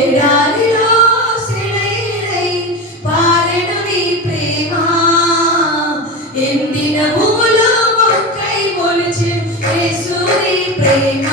ఎడారిలో సిరైరై పారెను నీ ప్రేమ, ఎండిన భూములో మొక్కై మొలిచెను యేసు నీ ప్రేమ.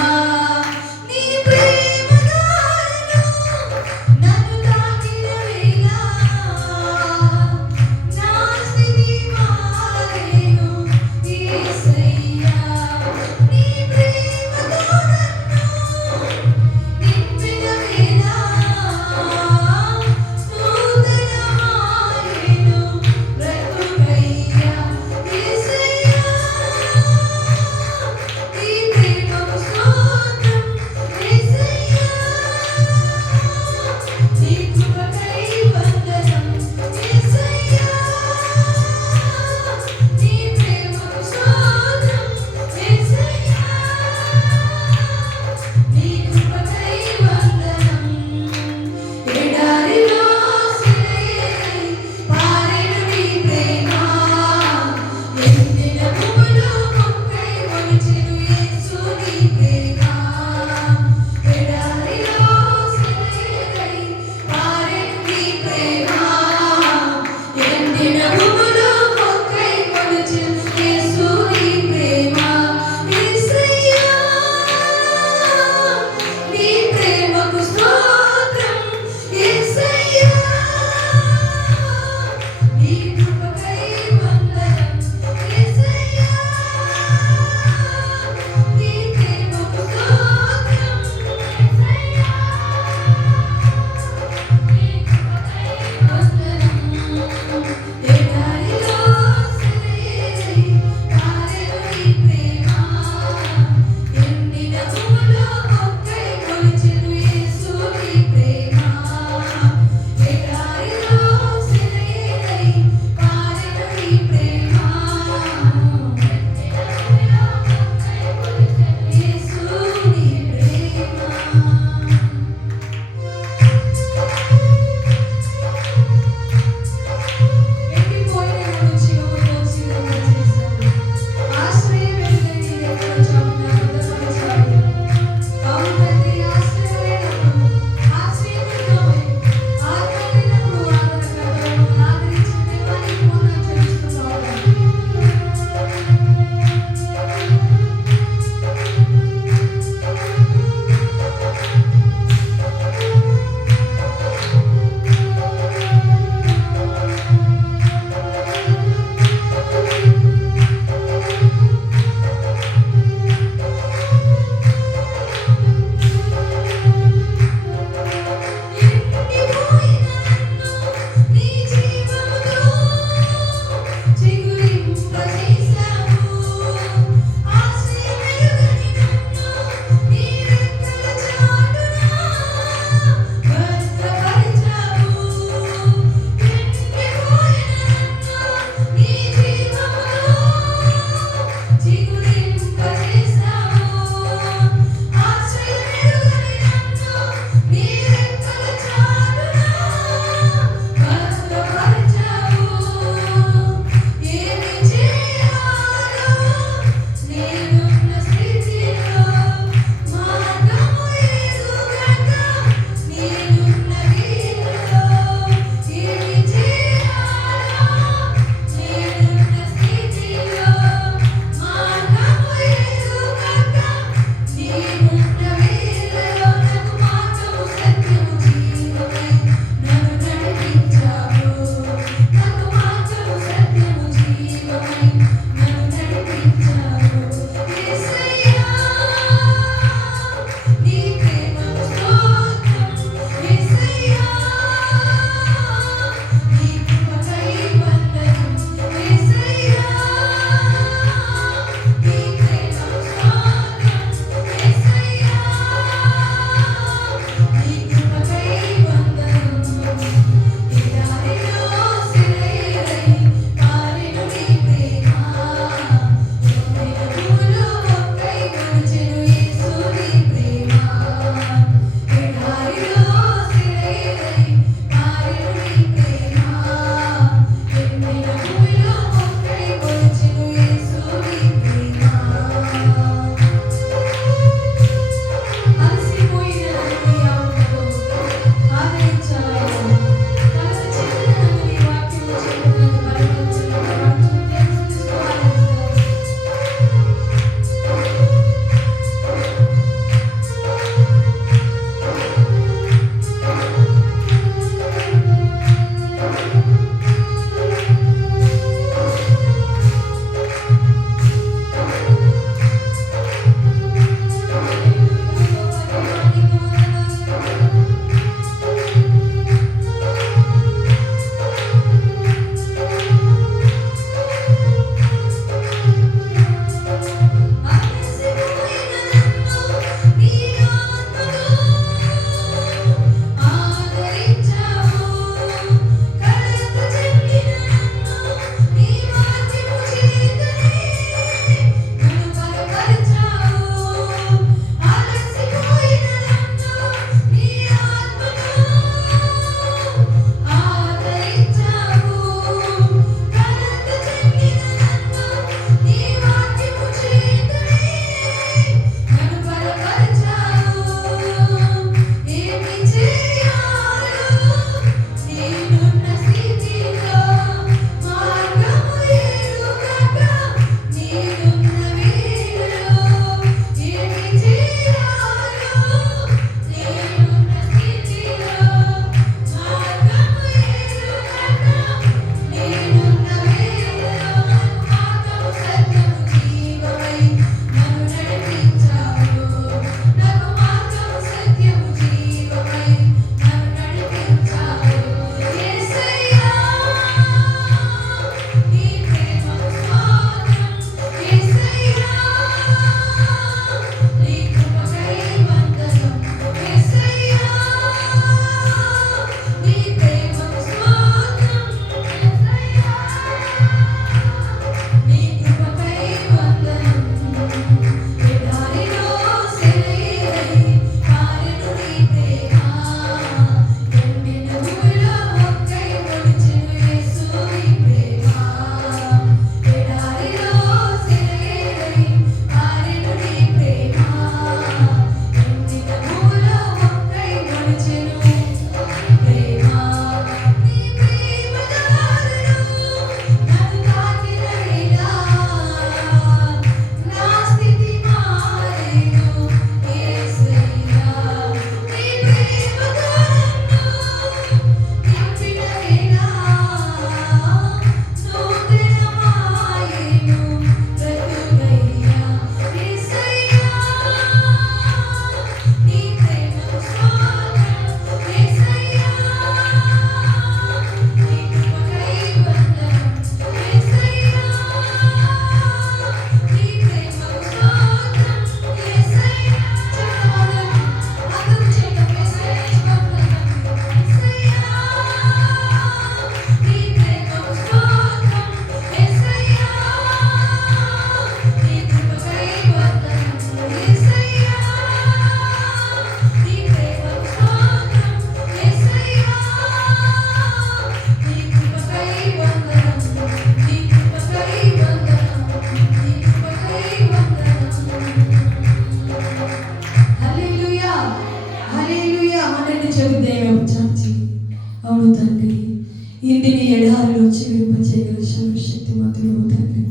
అగ్నిని ఎడారిలో చిగురింపచేయగల సర్వశక్తిమంతుడు తండ్రి.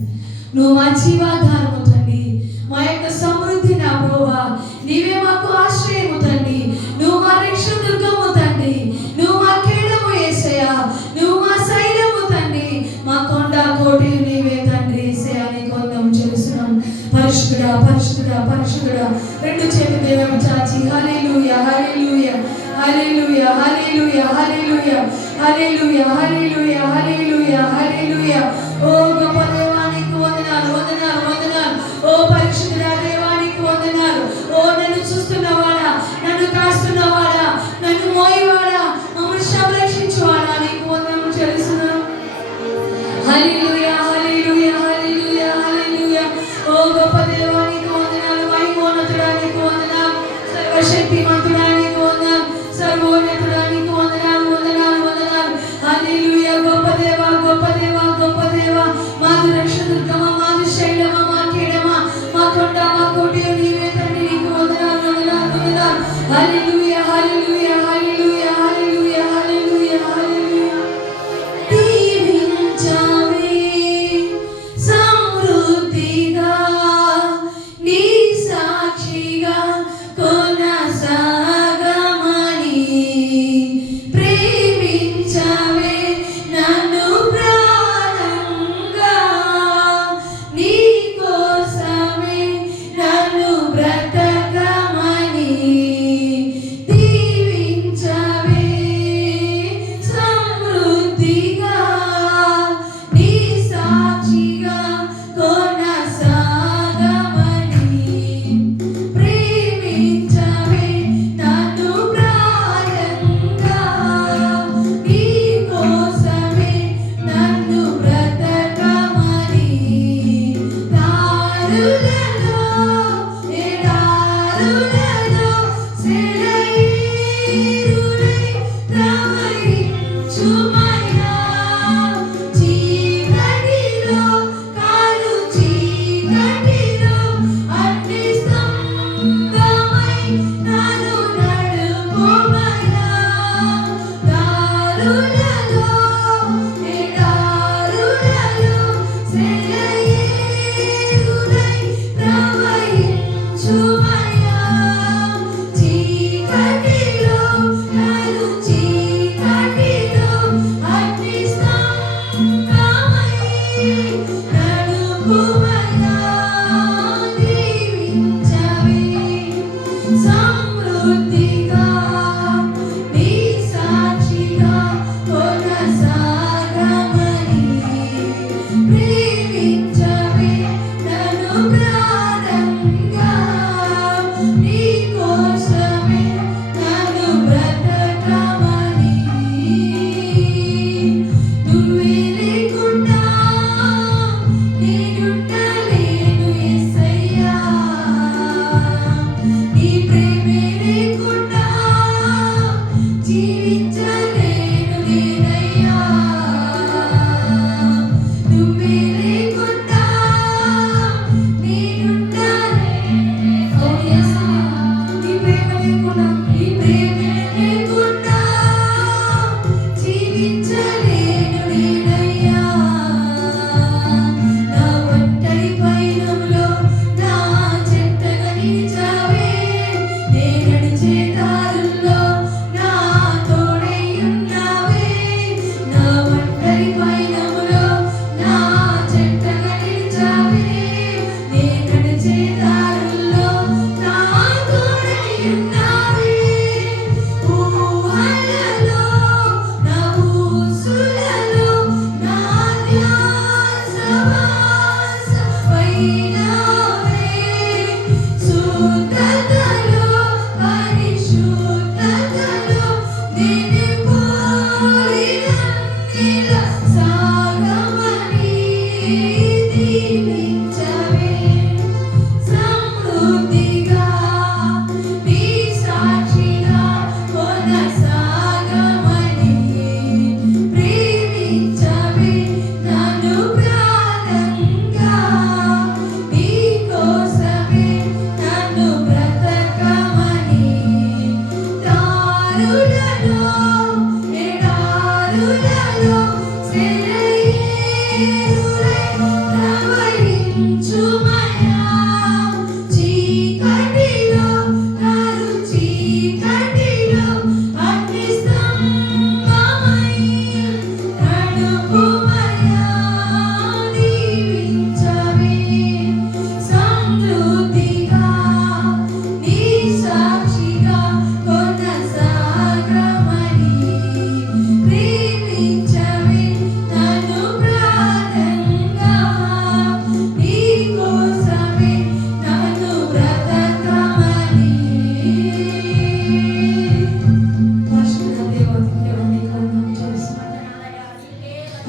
నువ్వు మా జీవాధారము తండ్రి, మా యొక్క సమృద్ధి నా ప్రభువా. నీవే మాకు ఆశ్రయము తండ్రి, నువ్వు మా రక్షణ దుర్గము తండ్రి, నువ్వు మా కేడము యేసయ్యా, నువ్వు మా శైలము తండ్రి, మా కొండ కోటి నీవే తండ్రి. యేసయ్యా నీకు వందనం చేస్తున్నాం. పరిశుద్ధుడా పరిశుద్ధుడా పరిశుద్ధుడా. రెండు చేతులు దేవుని చాచి హల్లెలూయా హల్లెలూయా హల్లెలూయా హల్లెలూయా హల్లెలూయా హల్లెలూయా హల్లెలూయా హల్లెలూయా హల్లెలూయా. ఓ గొప్ప దేవానికి వందనాలు వందనాలు వందనాలు. ఓ పరిశుద్ధుడా దేవానికి వందనాలు. ఓ నన్ను చూస్తున్నవాడా, నన్ను కాస్తున్నవాడా, నన్ను మోయవాడా, మమ్మల్ని సంరక్షించువాడా, నీకు వందనం చేస్తున్నాను. హల్లెలూయా హల్లెలూయా హల్లెలూయా హల్లెలూయా. ఓ గొప్ప దేవానికి వందనాలు. మహిమోన్నతుడా నీకు వందనాలు. సర్వశక్తిమంతుడా నీకు వందనాలు. సర్వోన్నతుడా నీకు వందనాలు వందనాలు వందనాలు. హల్లెలూయా. గొప్ప దేవా గొప్ప దేవా గొప్ప దేవా. మాకు రక్షణ దుర్గమా, మాకు శైలమా, మా కేడమా, మా కొండ మా కోటి నీవే తండ్రి. నీకు వందనాలు వందనాలు వందనాలు. హల్లెలూయా హల్లెలూయా హల్లెలూయా హల్లెలూయా హల్లెలూయా హల్లెలూయా. దీవించావే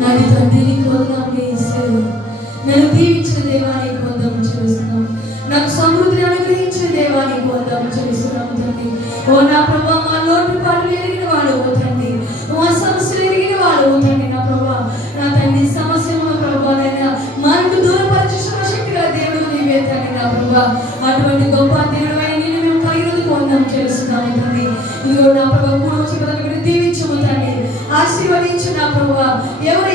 నాటి తండ్రి నీకు వందనాలు యేసయ్యా. నన్ను దీవించిన దేవానికి వందనాలు చెల్లిస్తున్నాం. నాకు సమృద్ధిని అనుగ్రహించిన దేవానికి వందనాలు చెల్లిస్తున్నాం తండ్రి. ఓ నా ప్రభా, మా లోటుపాట్లు ఎరిగిన వాడు ఓ తండ్రి, మా సమస్యలు ఎరిగిన వాడు ఓ తండ్రి. నా ప్రభా, నా తండ్రి సమస్యలను ప్రభావైనా మనకు దూరపరిచే శక్తిగా దేవుడు నీవే తండ్రి. నా ప్రభా, అటువంటి గొప్ప దేవుడు నేను మేము కలిగినందుకు వందనాలు చెల్లిస్తున్నాము తండ్రి. ఇదిగో నా ప్రభా, కూడా దీవించము తండ్రి, ఆశీర్వదించు నా ప్రభా. ఎవరు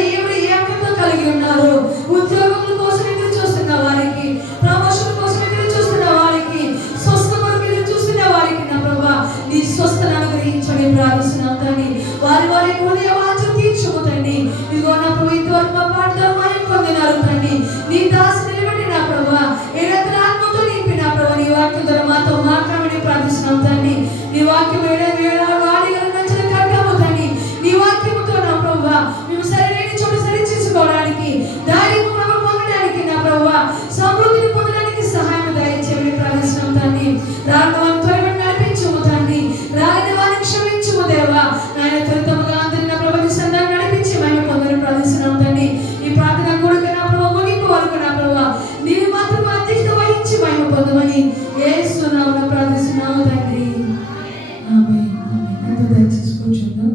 ఏ అక్కతో కలిగి ఉన్నారో, ఉద్యోగముల కోసం ఎదురు చూస్తున్న వారికి, ప్రమోషన్ కోసం ఎదురు చూస్తున్న వారికి, స్వస్థ కొరకు ఎదురు చూస్తున్న వారికి నా ప్రభా నీ స్వస్థను అనుగ్రహించని ప్రార్థిస్తున్నాం తండ్రి. వారి హృదయ వాంఛను తీర్చుము తండ్రి. ఇదిగో నా ప్రభా, ఇంతవరకు మా పాటలు మాయం పొందినారు తండ్రి. నీ దాసు నిలబడి నా ప్రభా ఆత్మతో నింపి నా ప్రభా నీ వాక్యం ద్వారా మాతో మాట్లాడమని ప్రార్థిస్తున్నాం తండ్రి. నీ వాక్యం మేము సరైన చోట సరి చేసుకోవడానికి, దారి పొందడానికి నా ప్రభు సమృద్ధిని పొందడానికి సహాయం దయచేయమని ప్రార్థిస్తున్నాం తండ్రి. రాని వారిని త్వరగా నడిపించము తండ్రి, రాని వారిని క్షమించము దేవా. నాయన త్వరితముగా అందరినీ నా ప్రభు సందాన్ని నడిపించి మేము పొందని ప్రార్థిస్తున్నాం తండ్రి. ఈ ప్రార్థన కొడుకు నా ప్రభు ముగింపు వరకు నా ప్రభు నీవు మాత్రం అధ్యక్షత వహించి మేము పొందమని యేసు నామమున ప్రార్థిస్తున్నాము తండ్రి. ఆమేన్. అందరూ దయచేసి కూర్చుందాం.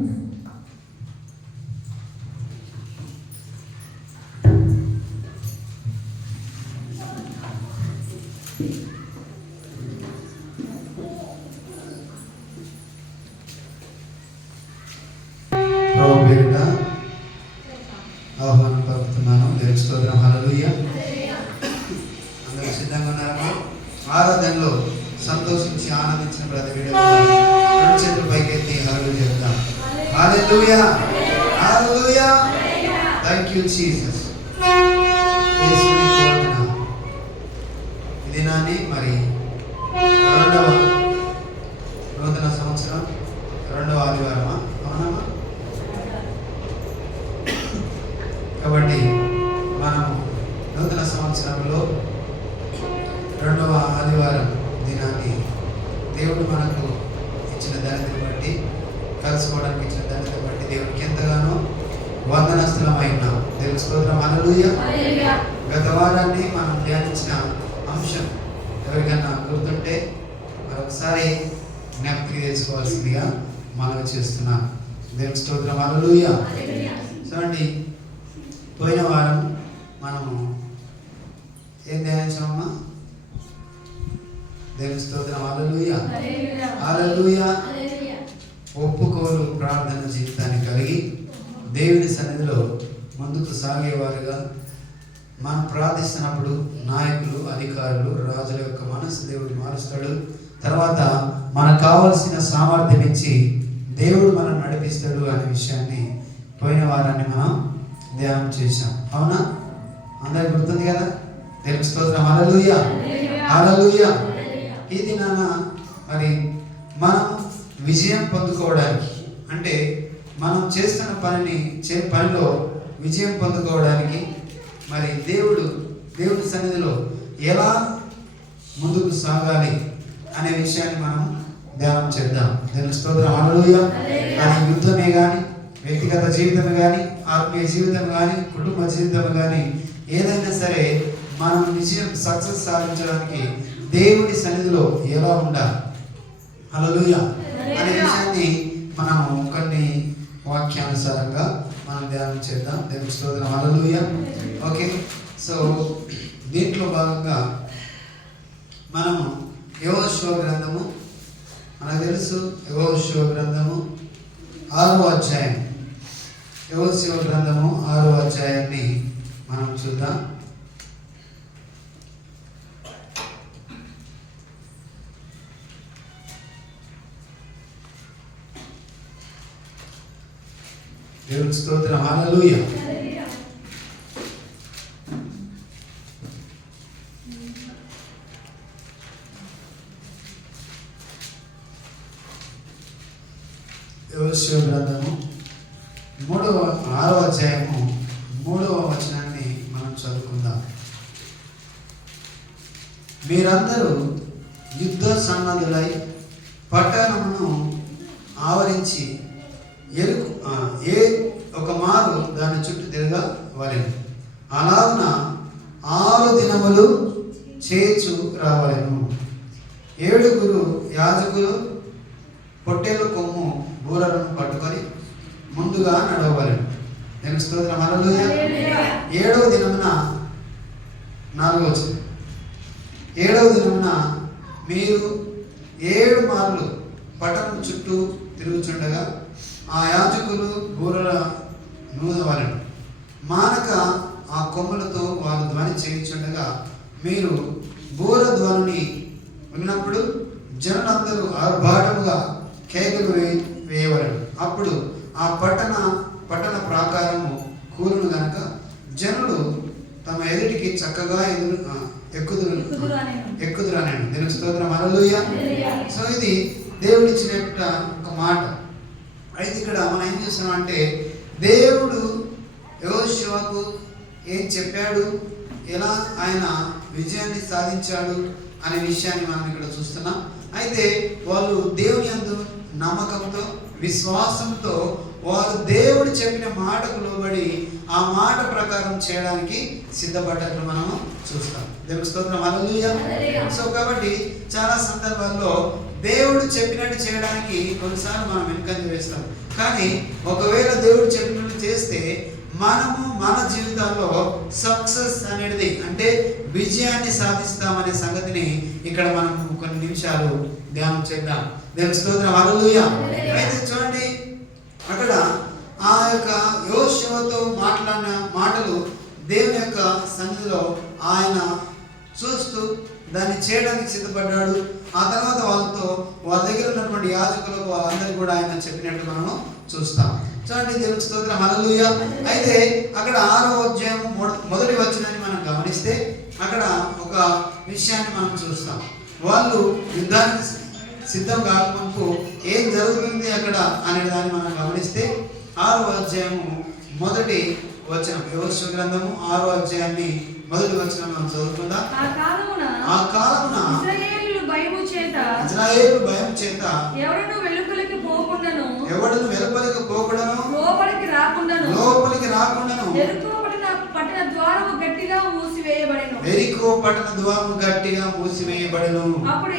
ఆహ్వానం పలుకుతున్నాను. దేవుని స్తోత్రం. హల్లెలూయా. అందరూ సిద్ధంగా ఉన్నారమ్మా? ఆరాధనలో సంతోషించి ఆనందించిన ప్రతి వీడియో రెండు చేతులు పైకెత్తి హల్లెలూయా చెప్తాం. Hallelujah, hallelujah. Thank you Jesus. ఈ దినాన్ని మరి రెండవ నూతన సంవత్సరం రెండవ ఆదివారమా? అవునమ్మా? కాబట్టి మనం నూతన సంవత్సరంలో రెండవ ఆదివారం దినాన్ని దేవుడు మనకు ఇచ్చిన ధన్యతను బట్టి, కలుసుకోవడానికి ఇచ్చిన ధన్యతను బట్టి దేవుడికి ఎంతగానో వందనస్తులమైనా. దేవుని స్తోత్రం. హల్లెలూయా. గత వారాన్ని మనం ధ్యానించిన అంశం ఎవరికైనా గుర్తుంటే మరొకసారి జ్ఞప్తికి చేసుకోవాల్సిందిగా మనవి చేస్తున్నాను. దేవుని స్తోత్రం. హల్లెలూయా. చూడండి, పోయిన వారం మనము ఏం ధ్యానించామమ్మా? దేవుని స్తోత్రం. హల్లెలూయా, హల్లెలూయా. ఒప్పుకోలు ప్రార్థన జీవితాన్ని కలిగి దేవుని సన్నిధిలో ముందుకు సాగేవారుగా మనం ప్రార్థిస్తున్నప్పుడు నాయకులు, అధికారులు, రాజుల యొక్క మనసు దేవుడు మారుస్తాడు. తర్వాత మనకు కావలసిన సామర్థ్యం ఇచ్చి దేవుడు మనం నడిపిస్తాడు అనే విషయాన్ని పోయిన వారాన్ని మనం ధ్యానం చేశాం. అవునా? అందరికి గుర్తుంది కదా? దేవుని స్తోత్రం. హల్లెలూయా, హల్లెలూయా. ఈ దినాన మరి మనం విజయం పొందుకోవడానికి, అంటే మనం చేస్తున్న పనిలో విజయం పొందుకోవడానికి మరి దేవుడి సన్నిధిలో ఎలా ముందుకు సాగాలి అనే విషయాన్ని మనం ధ్యానం చేద్దాం. దేవుని స్తోత్రం. హల్లెలూయా. అది యుద్ధమే కానీ, వ్యక్తిగత జీవితం కానీ, ఆత్మీయ జీవితం కానీ, కుటుంబ జీవితం కానీ, ఏదైనా సరే మనం విజయం సక్సెస్ సాధించడానికి దేవుడి సన్నిధిలో ఎలా ఉండాలి, హల్లెలూయా అనే విషయాన్ని మనం కొన్ని వాక్యానుసారంగా మనం ధ్యానం చేద్దాం. దేవుని స్తోత్రం. హల్లెలూయా. ఓకే, సో దీంట్లో భాగంగా మనము యెహోషువ గ్రంథము, మనకు తెలుసు యెహోషువ గ్రంథము 6వ అధ్యాయం, యెహోషువ గ్రంథము 6వ అధ్యాయాన్ని మనం చూద్దాం. దేవుని స్తోత్రం. హల్లెలూయా. యెహోషువ గ్రంథము 6వ అధ్యాయము 3వ వచనాన్ని మనం చదువుకుందాం. మీరందరూ యుద్ధ సన్నద్ధులై పట్టణమును ఆవరించి ఒక మారు దాని చుట్టూ తిరగవలెను. అలాగున 6 దినములు చేర్చు రావలెను. 7 యాజకులు పొట్టేలు కొమ్ము బూరలను పట్టుకొని ముందుగా నడవవలెను. దేవునికి స్తోత్రం. హల్లెలూయా. 7వ దినమున 4వ వచనం. 7వ దినమున మీరు 7 మార్లు పట్టణం చుట్టూ తిరుగుచుండగా ఆ యాజకులు బూరల నూదవలెను. మానక ఆ కొమ్ములతో వారు ధ్వని చేయించుండగా మీరు బూర ధ్వనిని విన్నప్పుడు జనులందరూ ఆర్భాటముగా కేకలు వేయవలెను. అప్పుడు ఆ పట్టణ ప్రాకారము కూలును గనుక జనులు తమ ఎదుటికి చక్కగా ఎక్కుదురనేను. దేవునికి స్తోత్రం. హల్లెలూయా. సో ఇది దేవుడిచ్చిన ఒక మాట. అయితే ఇక్కడ మనం ఏం చేస్తున్నామంటే దేవుడు యెహోషువకు ఏం చెప్పాడు, ఎలా ఆయన విజయాన్ని సాధించాడు అనే విషయాన్ని మనం ఇక్కడ చూస్తున్నాం. అయితే వాళ్ళు దేవుని యందు నమ్మకంతో విశ్వాసంతో వారు దేవుడు చెప్పిన మాటకు లోబడి ఆ మాట ప్రకారం చేయడానికి సిద్ధపడ్డట్లు మనము చూస్తాం. దేవుని స్తోత్రం. హల్లెలూయా. సో కాబట్టి చాలా సందర్భాల్లో దేవుడు చెప్పినట్టు చేయడానికి కొన్నిసార్లు మనం వెనుకంజ వేస్తాం. కానీ ఒకవేళ దేవుడు చెప్పినట్టు చేస్తే మనము మన జీవితాల్లో సక్సెస్ అనేది అంటే విజయాన్ని సాధిస్తామనే సంగతిని ఇక్కడ మనం కొన్ని నిమిషాలు ధ్యానం చేద్దాం. దేవుని స్తోత్రం. హల్లెలూయా. అయితే చూడండి, అక్కడ ఆ యొక్క యెహోషువతో మాట్లాడిన మాటలు దేవుని యొక్క సన్నిధిలో ఆయన చూస్తూ దాన్ని చేయడానికి సిద్ధపడ్డాడు. ఆ తర్వాత వాళ్ళ దగ్గర ఉన్నటువంటి యాజకులకు వాళ్ళందరికీ కూడా ఆయన చెప్పినట్టు మనము చూస్తాం. చూడండి, దేవుని స్తోత్రం. హల్లెలూయా. అయితే అక్కడ 6వ అధ్యాయం మొదటి వచనాన్ని మనం గమనిస్తే అక్కడ ఒక విషయాన్ని మనం చూస్తాం. వాళ్ళు యుద్ధానికి సిద్ధం కాకముందు ఏం జరుగుతుంది అక్కడ అనే దాన్ని మనం గమనిస్తే 6వ అధ్యాయము మొదటి వచనం, యెహోషువ గ్రంథము 6వ అధ్యాయాన్ని మొదటి వచనం మనం చదువుకుందాం. ఆ కాలమున ఇశ్రాయేలు భయము చేత ఎవడును వెలుపలికి పోకుండాను లోపలికి రాకుండాను యెరికో పట్టణ ద్వారము గట్టిగా మూసివేయబడెను. అప్పుడు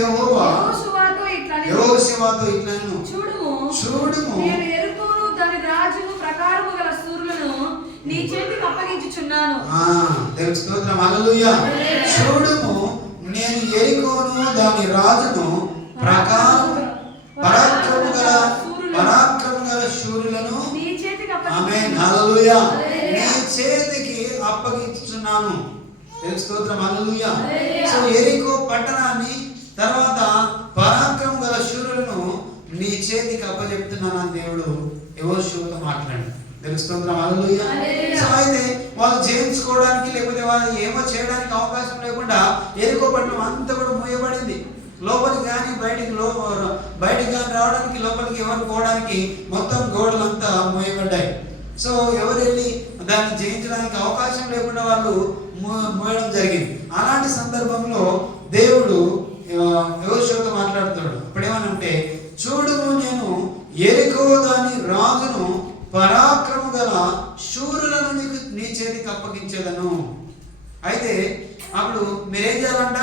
యెహోవా యెహోషువతో ఇట్లనెను, చూడుము నేను యెరికోను దాని రాజును ప్రకారము గల శూరులను నీ చేతికి అప్పగించుచున్నాను. దేవుని స్తోత్రం. హల్లెలూయా. చూడుము నేను యెరికోను దాని రాజును పరాక్రమము గల శూరులను నీ చేతికి ఆమేన్. హల్లెలూయా. నీ చేతికి అప్పగించుచున్నాను. దేవుని స్తోత్రం. హల్లెలూయా. సో యెరికో పట్టణాన్ని తర్వాత పరాక్రమము గల శూరులను నీ చేతికి అప్పచెప్తున్నాను అని దేవుడు యెహోషువతో మాట్లాడాడు. దేవుని స్తోత్రం. హల్లెలూయా. సో అయితే వాళ్ళు జయించుకోవడానికి లేకపోతే వాళ్ళు ఏమో చేయడానికి అవకాశం లేకుండా యెరికో పట్టణం అంతా కూడా మూయబడింది. లోపలికి కానీ బయటికి కానీ రావడానికి లోపలికి ఎవరు పోవడానికి మొత్తం గోడలంతా మూయబడ్డాయి. సో ఎవరు వెళ్ళి దాన్ని జయించడానికి అవకాశం లేకుండా వాళ్ళు మూయడం జరిగింది. అలాంటి సందర్భంలో దేవుడు యెహోషువతో మాట్లాడుతాడు. ఇప్పుడేమనంటే, చూడుము నేను యెరికో దాని రాజును పరాక్రము గల శూరులను నీ చేతికి అప్పగించేదను. అయితే అప్పుడు మీరేం చేయాలంట,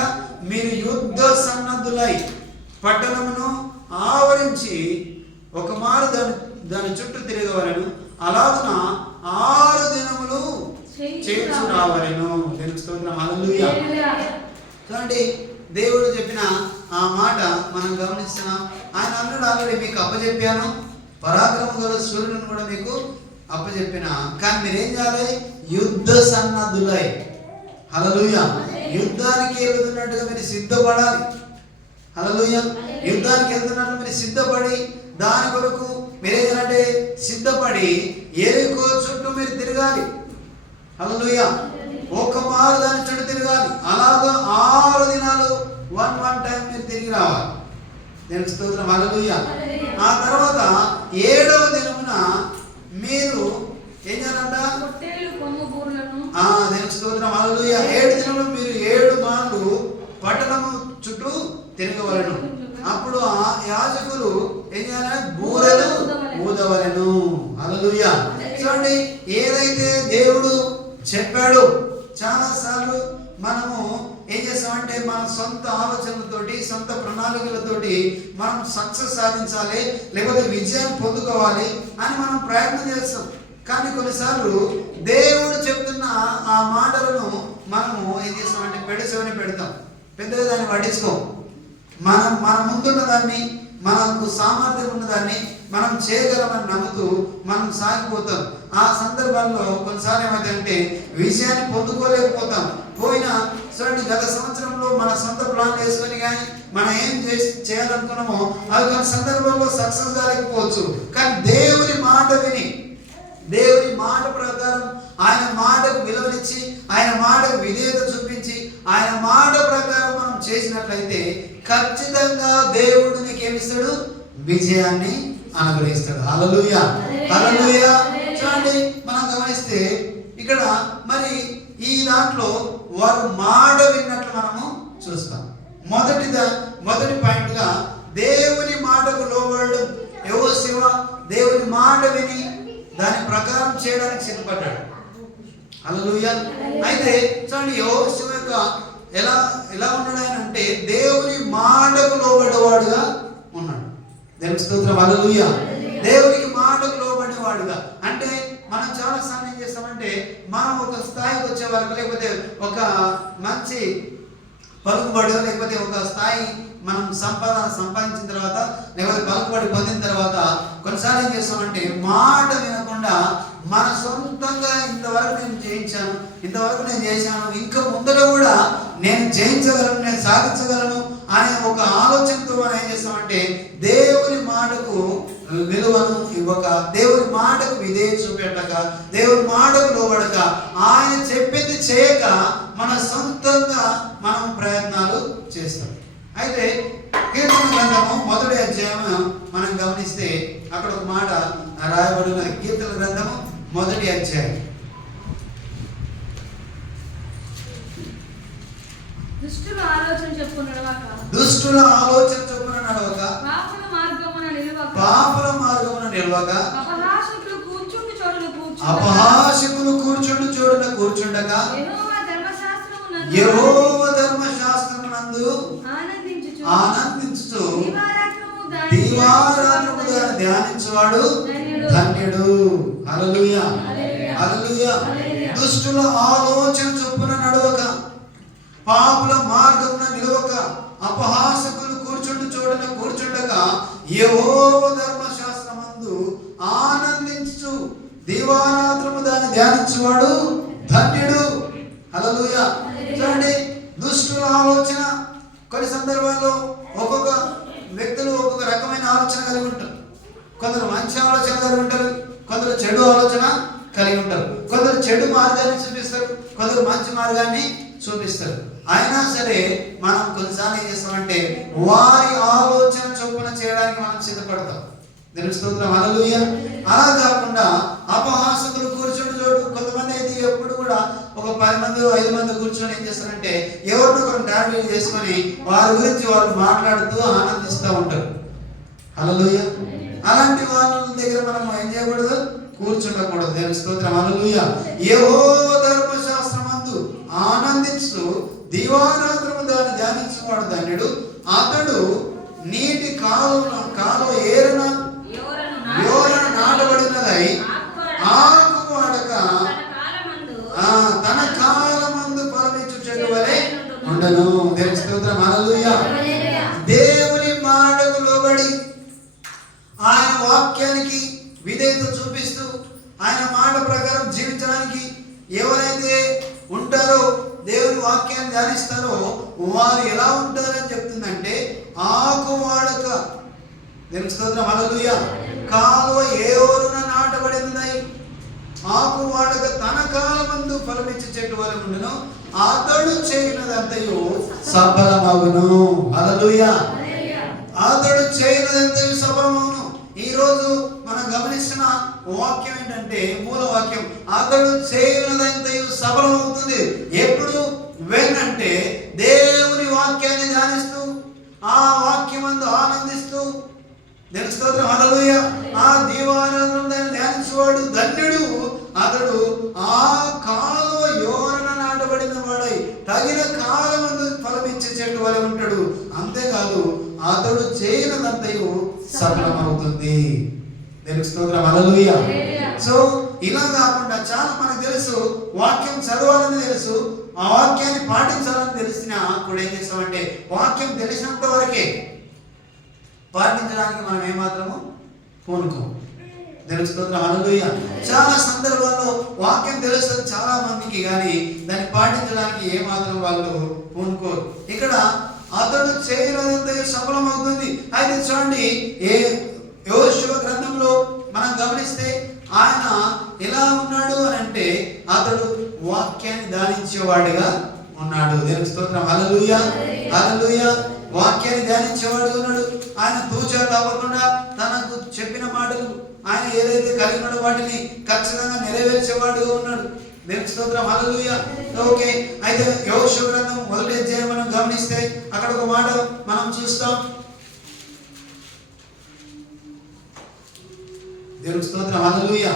మీరు యుద్ధ సన్నద్ధులై పట్టణమును ఆవరించి ఒక మారు దాని చుట్టూ తిరగవలెను. అలాగున 6 దినములు చేర్చు రావలెను. దేవుని స్తోత్రం. హల్లెలూయా. చూడండి, దేవుడు చెప్పిన ఆ మాట మనం గమనిస్తున్నాం. ఆయన అన్నాడు, ఆల్రెడీ మీకు అప్పచెప్పాను, పరాక్రమం గల సూర్యులను కూడా మీకు అప్పచెప్పిన, కానీ మీరేం చేయాలి, యుద్ధ సన్నద్ధులై. హల్లెలూయా. యుద్ధానికి వెళ్తున్నట్టుగా మీరు సిద్ధపడాలి. హల్లెలూయా. యుద్ధానికి వెళ్తున్నట్టు మీరు సిద్ధపడి దాని కొరకు మీరేంటంటే సిద్ధపడి యెరికో చుట్టూ మీరు తిరగాలి. హల్లెలూయా. ఒక మారు దాని చుట్టూ తిరగాలి. అలాగా 6 దినాలు వన్ టైం మీరు తిరిగి రావాలి. దేవుని స్తోత్రం. హల్లెలూయా. ఆ తర్వాత 7వ దినమున మీరు ఏం చేయాలంట, దేవుని స్తోత్రం. హల్లెలూయా. 7 దినములు మీరు 7 మార్లు పట్టణము చుట్టూ తిరగవలెను. అప్పుడు ఆ యాజకులు ఏం చేయాలి, బూరలు ఊదవలెను. హల్లెలూయా. సో చూడండి, ఏదైతే దేవుడు చెప్పాడో చాలా సార్లు మనము ఏం చేస్తామంటే మన సొంత ఆలోచనలతోటి, సొంత ప్రణాళికలతోటి మనం సక్సెస్ సాధించాలి, లేకపోతే విజయాన్ని పొందుకోవాలి అని మనం ప్రయత్నం చేస్తాం. కానీ కొన్నిసార్లు దేవుడు చెప్తున్న ఆ మాటలను మనము ఏం చేస్తామంటే పెడచెవిన పెడతాం, పెద్దగా దాన్ని పట్టించుకోం. మన ముందున్న దాన్ని, మనకు సామర్థ్యం ఉన్నదాన్ని మనం చేయగలమని నమ్ముతూ మనం సాగిపోతాం. ఆ సందర్భాల్లో కొన్నిసార్లు ఏమైందంటే విజయాన్ని పొందుకోలేకపోతాం. చూడండి, గత సంవత్సరంలో మన సొంత ప్లాన్ వేసుకొని కానీ మనం ఏం చేయాలనుకున్నామో అవి కొన్ని సందర్భాల్లో సక్సెస్ కాలేకపోవచ్చు. కానీ దేవుని మాట విని, దేవుని మాట ప్రకారం, ఆయన మాటకు విలువనిచ్చి, ఆయన మాటకు విధేయత చూపించి, ఆయన మాట ప్రకారం మనం చేసినట్లయితే ఖచ్చితంగా దేవుడు నీకేమిస్తాడు? విజయాన్ని అనుగ్రహిస్తాడు. హల్లెలూయా, హల్లెలూయా. చూడండి, మనం గమనిస్తే ఇక్కడ మరి ఈ దాంట్లో వారు మాట విన్నట్లు మనము చూస్తాం. మొదటి పాయింట్ గా దేవుని మాటకు లోబడడం. యెహోషువ దేవుని మాట విని దాని ప్రకారం చేయడానికి సిద్ధపడ్డాడు. హల్లెలూయా. అయితే చూడండి, యెహోషువ యొక్క ఎలా ఉన్నాడు ఆయన అంటే దేవుని మాటకు లోబడేవాడుగా ఉన్నాడు. దేవుని స్తోత్రం. హల్లెలూయా. దేవునికి మాటకు లోబడేవాడుగా అంటే మనం చాలా సార్లు ఏం చేస్తామంటే మనం ఒక స్థాయికి వచ్చే వరకు, లేకపోతే ఒక మంచి పలుకుబడి, లేకపోతే ఒక స్థాయి మనం సంపాదించిన తర్వాత, లేకపోతే పలుకుబడి పొందిన తర్వాత కొన్నిసార్లు ఏం చేస్తామంటే మాట వినకుండా మన సొంతంగా ఇంతవరకు నేను జయించాను, ఇంతవరకు నేను చేశాను, ఇంకా ముందర కూడా నేను జయించగలను, నేను సాధించగలను అనే ఒక ఆలోచనతో మనం ఏం చేస్తామంటే దేవుని మాటకు విలువను ఇవ్వక, దేవుని మాటకు విధేయత చూపెట్టక, దేవుని మాటకు లోబడక, ఆయన చెప్పింది చేయక మన సొంతంగా మనం ప్రయత్నాలు చేస్తాం. అయితే కీర్తన గ్రంథము 1వ అధ్యాయం మనం గమనిస్తే అక్కడ ఒక మాట రాయబడిన. కీర్తన గ్రంథము 1వ అధ్యాయం. దుష్టుల ఆలోచన చొప్పున నడవక, పాపుల మార్గమున నిలవక, అపహాసకులు కూర్చుండు చోటున కూర్చుండక, యెహోవా ధర్మశాస్త్రమునందు ఆనందించుచు దివారాత్రము దాన్ని ధ్యానించువాడు ధన్యుడు. హల్లెలూయా, హల్లెలూయా. దుష్టుల ఆలోచన చొప్పున నడవక, పాపుల మార్గమున నిలవక, అపహాసకులు కూర్చుండు చోటున కూర్చుండక, యెహోవా ధర్మశాస్త్రమందు ఆనందించు దివారాత్రము దాన్ని ధ్యానించువాడు ధన్యుడు. హల్లెలూయా. చూడండి, దుష్టుల ఆలోచన కొన్ని సందర్భాల్లో ఒక్కొక్క వ్యక్తులు ఒక్కొక్క రకమైన ఆలోచన కలిగి ఉంటారు. కొందరు మంచి ఆలోచన కలిగి ఉంటారు, కొందరు చెడు ఆలోచన కలిగి ఉంటారు. కొందరు చెడు మార్గాన్ని చూపిస్తారు, కొందరు మంచి మార్గాన్ని చూపిస్తారు. అయినా సరే మనం కొన్నిసార్లు ఏం చేస్తామంటే వారి ఆలోచన చొప్పున చేయడానికి మనం సిద్ధపడతాం. దేవుని స్తోత్రం. హల్లెలూయా. అలా కాకుండా అపహాసకులు కూర్చుని చోటు, కొంతమంది అయితే ఎప్పుడు కూడా ఒక 10 మంది 5 మంది కూర్చొని ఏం చేస్తారంటే ఎవరినో ఒకరు టార్గెట్ చేసుకొని వారి గురించి వాళ్ళు మాట్లాడుతూ ఆనందిస్తూ ఉంటారు. హల్లెలూయా. అలాంటి వాళ్ళ దగ్గర మనం ఏం చేయకూడదు? కూర్చుండకూడదు. దేవుని స్తోత్రం. హల్లెలూయా. యెహోవా ధర్మశాస్త్రమందు ఆనందించు దివారాత్రము దాన్ని ధ్యానించువాడు ధన్యుడు. అతడు నీటి కాలువ ఏరున నాటబడినదై ఆకు వాడక తన కాలమందు ఫలమిచ్చు చెట్టు వలె ఉండను. దేవుని స్తోత్రం. హల్లెలూయా. దేవుని మాటకు లోబడి ఆయన వాక్యానికి విధేయత చూపిస్తూ ఆయన మాట ప్రకారం జీవించడానికి ఎవరైతే ఉంటారో, దేవుని వాక్యాన్ని ధ్యానిస్తారో వారు ఎలా ఉంటారని చెప్తుందంటే ఆకు వాడక. దేవుని స్తోత్రం. హల్లెలూయా. కాలువ ఏరున నాటబడినదై ఆకు వాడక తన కాలమందు ఫలమిచ్చు చెట్టు వలె ఉండును. అతడు చేయనదంతయు సఫలమగును. హల్లెలూయా. అతడు చేయనదంతయు సఫలమగును. ఈ రోజు మనం గమనిస్తున్న వాక్యం ఏంటంటే మూల వాక్యం, అతడు చేయనదంతయు సఫలమవుతుంది. ఎప్పుడు? అంటే దేవుని వాక్యాన్ని ధ్యానిస్తూ ఆ వాక్యమందు ఆనందిస్తూ. దేవుని స్తోత్రం. హల్లెలూయా. ఆ దీవారాత్రము దాన్ని ధ్యానించువాడు ధన్యుడు అతడు ఆ కాలువ యోరన నాటబడిన వాడై తగిన కాలమందు ఫలమిచ్చే చెట్టు వలె ఉంటాడు. అంతేకాదు అతడు చేయనదంతయు సఫలమవుతుంది. దేవునికి స్తోత్రం, హల్లెలూయా. సో ఇలా కాకుండా చాలా మనకు తెలుసు, వాక్యం చదవాలని తెలుసు, ఆ వాక్యాన్ని పాటించాలని తెలిసినా కూడా ఏం చేస్తామంటే వాక్యం తెలిసినంత వరకే పాటించడానికి మనం ఏమాత్రము పూనుకోం. దేవునికి స్తోత్రం, హల్లెలూయా. చాలా సందర్భాల్లో వాక్యం తెలుస్తుంది చాలా మందికి, కానీ దాన్ని పాటించడానికి ఏమాత్రం వాళ్ళు పూనుకోరు. ఇక్కడ అతడు చేయనంత సఫలమవుతుంది. అయితే చూడండి, యెహోషువ గ్రంథంలో మనం గమనిస్తే ఆయన ఎలా ఉన్నాడు అని అంటే అతడు వాక్యాన్ని ధ్యానించేవాడిగా ఉన్నాడు. దేవునికి స్తోత్రం, హల్లెలూయా, హల్లెలూయా. వాక్యాన్ని ధ్యానించేవాడుగా ఉన్నాడు. ఆయన తూచా తప్పకుండా తనకు చెప్పిన మాటలు ఆయన ఏదైతే కలిగి ఉన్నాడో వాటిని ఖచ్చితంగా నెరవేర్చేవాడుగా ఉన్నాడు. దేవునికి స్తోత్రం, హల్లెలూయా. ఓకే, అయితే యెహోషువ గ్రంథం మొదటి అధ్యాయం మనం గమనిస్తే అక్కడ ఒక మాట మనం చూస్తాం. దేవునికి స్తోత్రం, హల్లెలూయా,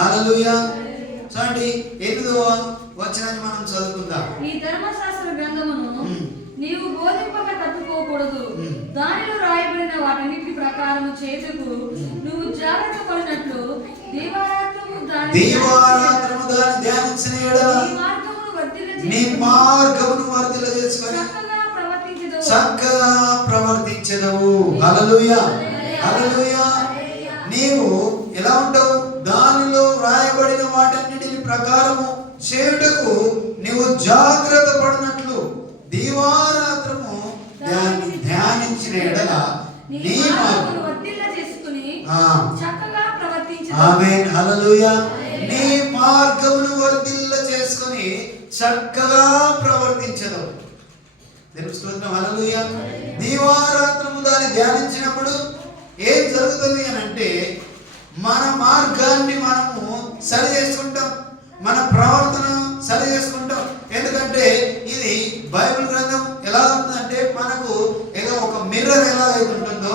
హల్లెలూయా. చూడండి 8వ వచనాన్ని మనం చదువుకుందాం. ఈ ధర్మశాస్త్ర గ్రంథమును నీవు బోధింపక తప్పుకోకూడదు. దానిలో రాయబడిన వాటన్నిటి ప్రకారము చేతుకు నువ్వు జాగ్రత్త పడినట్లు దీవారాత్రము దాన్ని ధ్యానించిన యెడల నీ మార్గమును వర్ధిల్ల చేసుకొని చక్కగా ప్రవర్తించెదవు. హల్లెలూయా, హల్లెలూయా. నీవు ఎలా ఉంటావు? దానిలో రాయబడిన వాటన్నిటిని ప్రకారము చేయుటకు నీవు జాగ్రత్త పడినట్లు దీవారాత్రము దాన్ని ధ్యానించిన యెడల నీ మార్గమును వర్ధిల్ల చేసుకొని చక్కగా ప్రవర్తించెదవు. ఆమేన్, హల్లెలూయా. నీ మార్గమును వర్ధిల్ల చేసుకొని చక్కగా ప్రవర్తించెదవు. దేవునికి స్తోత్రం, హల్లెలూయా. దీవారాత్రము దాన్ని ధ్యానించినప్పుడు ఏం జరుగుతుంది అని అంటే మన మార్గాన్ని మనము సరి చేసుకుంటాం, మన ప్రవర్తన సరి చేసుకుంటాం. ఎందుకంటే ఇది బైబిల్ గ్రంథం ఎలా ఉందంటే మనకు ఏదో ఒక మిర్రర్ ఎలా అయితే ఉంటుందో,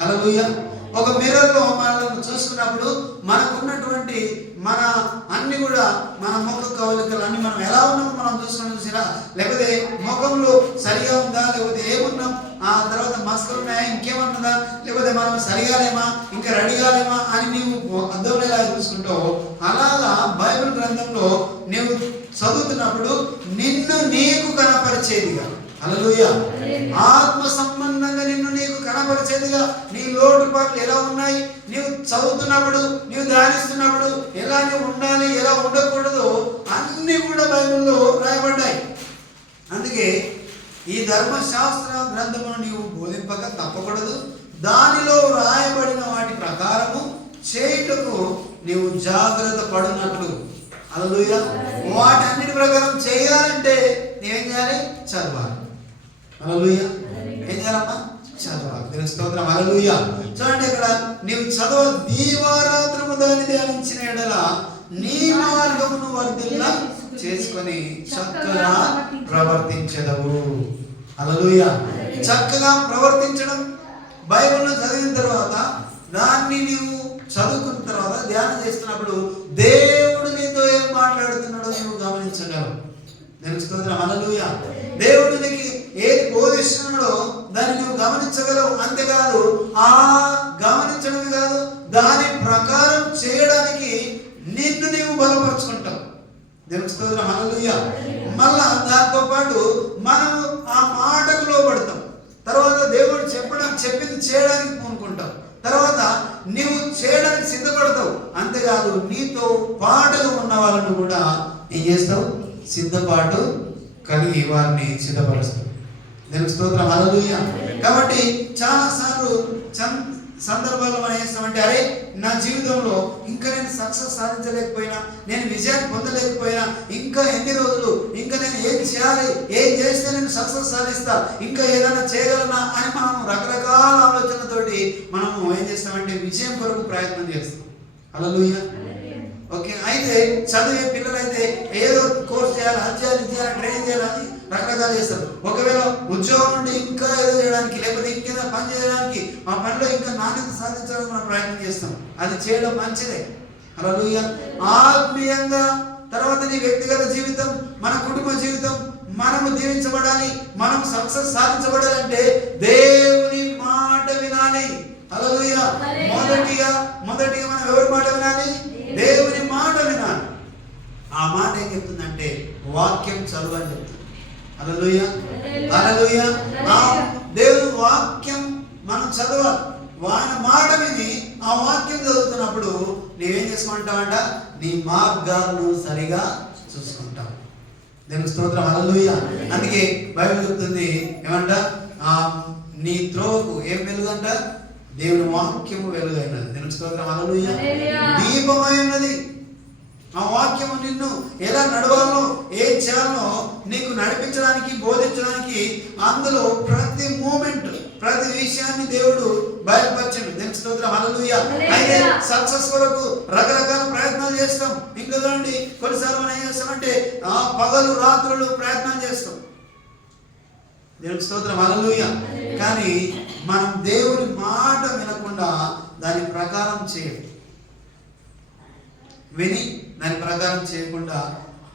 హల్లెలూయా, ఒక మిర్రర్లో మనల్ని చూసుకున్నప్పుడు మనకున్నటువంటి మన అన్ని కూడా మన ముఖ కవలికలు అన్ని మనం ఎలా ఉన్నామో మనం చూసినా, లేకపోతే ముఖంలో సరిగా ఉందా, లేకపోతే ఏమున్నాం, ఆ తర్వాత మస్కలు ఉన్నాయా, ఇంకేమన్నదా, లేకపోతే మనం సరిగాలేమా, ఇంకా రెడీగాలేమా అని నీవు అర్థంలో ఎలా చూసుకుంటావు, అలాగా బైబిల్ గ్రంథంలో నీవు చదువుతున్నప్పుడు నిన్ను నీకు కనపరిచేదిగా, హల్లెలూయా, ఆత్మ సంబంధంగా నిన్ను నీకు కనపరిచేదిగా నీ లోటుపాట్లు ఎలా ఉన్నాయి, నీవు చదువుతున్నప్పుడు నీవు ధ్యానిస్తున్నప్పుడు ఎలా నీవు ఉండాలి, ఎలా ఉండకూడదు అన్ని కూడా బైబిల్లో రాయబడ్డాయి. అందుకే ఈ ధర్మశాస్త్ర గ్రంథమును నీవు బోధింపక తప్పకూడదు. దానిలో రాయబడిన వాటి ప్రకారము చేయుటకు నీవు జాగ్రత్త పడినట్లు, హల్లెలూయా. వాటన్నిటి ప్రకారం చేయాలంటే నీవేం చేయాలి? చదవాలి. హల్లెలూయా. ఏం చేయాలమ్మా? చదవాలి. దేవునికి స్తోత్రం, హల్లెలూయా. చూడండి, ఇక్కడ నీవు చదవ దీవారాత్రము దాన్ని ధ్యానించిన యెడల నీ మార్గమును వర్ధిల్ల చేసుకొని చక్కగా ప్రవర్తించెదవు. హల్లెలూయా. చక్కగా ప్రవర్తించడం, బైబిల్ను చదివిన తర్వాత దాన్ని నీవు చదువుకున్న తర్వాత ధ్యానం చేస్తున్నప్పుడు దేవుడు నీతో ఏం మాట్లాడుతున్నాడో నీవు గమనించగలవు. దేవునికి స్తోత్రం, హల్లెలూయా. దేవుడు నీకు ఏది బోధిస్తున్నాడో దాన్ని నువ్వు గమనించగలవు. అంతేకాదు ఆ గమనించడమే కాదు, దాని ప్రకారం చేయడానికి నిన్ను నీవు బలపరుచుకుంటావు. దేవునికి స్తోత్రం, హల్లెలూయా. మళ్ళా దాంతో పాటు మనం ఆ మాటకు లోబడతాం. తర్వాత దేవుడు చెప్పింది చేయడానికి పూనుకుంటావు. తర్వాత నీవు చేయడానికి సిద్ధపడతావు. అంతేకాదు నీతో పాటలు ఉన్న వాళ్ళను కూడా ఏం చేస్తావు? సిద్ధపాటు కలిగి వారిని సిద్ధపరుస్తావు. దేవునికి స్తోత్రం, హల్లెలూయా. కాబట్టి చాలా సార్లు సందర్భాల్లో మనం చేస్తామంటే, అరే నా జీవితంలో ఇంకా నేను సక్సెస్ సాధించలేకపోయినా, నేను విజయాన్ని పొందలేకపోయినా, ఇంకా ఎన్ని రోజులు, ఇంకా నేను ఏం చేయాలి, ఏం చేస్తే నేను సక్సెస్ సాధిస్తా, ఇంకా ఏదైనా చేయగలనా అని మనం రకరకాల ఆలోచనతోటి మనము ఏం చేస్తామంటే విజయం కొరకు ప్రయత్నం చేస్తాం. హల్లెలూయా. ఓకే, అయితే చదివే పిల్లలైతే ఏదో కోర్స్ చేయాలి, అది చేయాలి, ఇది చేయాలి, ట్రైన్ చేయాలని రకరకాలు చేస్తారు. ఒకవేళ ఉద్యోగం నుండి ఇంకా ఏదో చేయడానికి, లేకపోతే ఇంకేదో పని చేయడానికి, ఆ పనిలో ఇంకా నాణ్యత సాధించడానికి మనం ప్రయత్నం చేస్తాం. అది చేయడం మంచిదే, హల్లెలూయా. ఆత్మీయంగా, తర్వాత నీ వ్యక్తిగత జీవితం, మన కుటుంబ జీవితం, మనము దీవించబడాలి, మనం సక్సెస్ సాధించబడాలంటే దేవుని మాట వినాలి. హల్లెలూయా. మొదటిగా మనం ఎవరి మాట వినాలి? దేవుని మాట వినాలి. ఆ మాట ఏం చెప్తుందంటే వాక్యం చదువు అని చెప్తుంది. హల్లెలూయా, హల్లెలూయా. ఆ దేవుని వాక్యం మనం చదవాలి. ఆయన మాట విని ఆ వాక్యం చదువుతున్నప్పుడు నీవేం చేసుకుంటావంట? నీ మార్గాలను సరిగా చూసుకుంటావు. దేవుని స్తోత్రం. హల్లెలూయా. అందుకే బైబిల్ చెప్తుంది ఏమంట? నీ త్రోవకు ఏం వెలుగంట? దేవుని వాక్యము వెలుగైనది. దేవుని స్తోత్రం. హల్లెలూయా. దీపమై ఉన్నది. ఆ వాక్యము నిన్ను ఎలా నడవాలో, ఏం చేయాలో నీకు నడిపించడానికి, బోధించడానికి అందులో ప్రతి మూమెంట్, ప్రతి విషయాన్ని దేవుడు బయలుపరచండి. దేవుని స్తోత్రం. హల్లెలూయా. అయితే సక్సెస్ కొరకు రకరకాల ప్రయత్నాలు చేస్తాం. ఇంకా చూడండి, కొన్నిసార్లు మనం ఏం చేస్తామంటే పగలు రాత్రులు ప్రయత్నాలు చేస్తాం. దేవుని స్తోత్రం. హల్లెలూయా. కానీ మనం దేవుని మాట వినకుండా దాని ప్రకారం చేయండి. విని దాని ప్రకారం చేయకుండా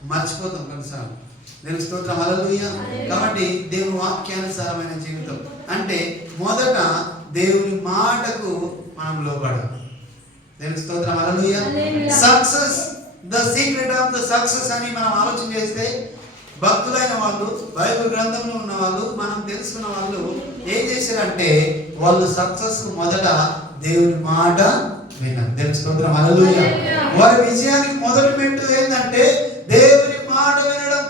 మర్చిపోతాం కొన్నిసార్లు. దేవుని స్తోత్రం. హల్లెలూయా. కాబట్టి దేవుని వాక్యానుసారమైన జీవితం అంటే మొదట దేవుని మాటకు మనం లోబడాలి. దేవుని స్తోత్రం. Hallelujah. Success, the secret of the success అని మనం ఆలోచన చేస్తే భక్తులైన వాళ్ళు, బైబిల్ గ్రంథంలో ఉన్న వాళ్ళు, మనం తెలుసుకున్న వాళ్ళు ఏం చేశారంటే వాళ్ళు సక్సెస్ మొదట దేవుని మాట విన్నారు. దేవుని స్తోత్రం. హల్లెలూయా. వారి విజయానికి మొదటి మెట్టు ఏంటంటే దేవుని మాట వినడం.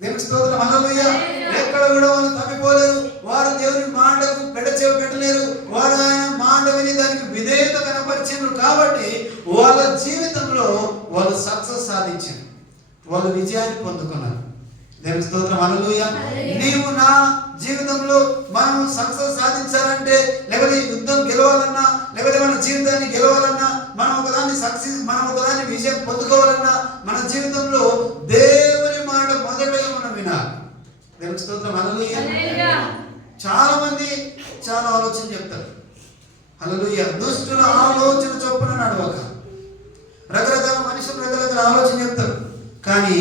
దేవుని స్తోత్రం. హల్లెలూయా. ఎక్కడ కూడా వాళ్ళు తప్పిపోలేరు. వారు దేవుని మాటకు పెడచెవి పెట్టలేరు. వారు ఆయన మాట విని దానికి విధేయత కనపరిచారు. కాబట్టి వాళ్ళ జీవితంలో వాళ్ళు సక్సెస్ సాధించారు, వాళ్ళు విజయాన్ని పొందుకున్నారు. దేవుని స్తోత్రం. హల్లెలూయా. నీవు నా జీవితంలో మనం సక్సెస్ సాధించాలంటే, లేకపోతే యుద్ధం గెలవాలన్నా, లేకపోతే మన జీవితాన్ని గెలవాలన్నా, మనం ఒకదాన్ని విజయం పొందుకోవాలన్నా మన జీవితంలో దేవుని మాట మొదటగా మనం వినాలి. దేవుని స్తోత్రం. హల్లెలూయా. చాలా మంది చాలా ఆలోచన చెప్తారు. హల్లెలూయా. దుష్టుల ఆలోచన చొప్పున నడవక, రకరకాల మనుషులు రకరకాల ఆలోచన చెప్తారు. కానీ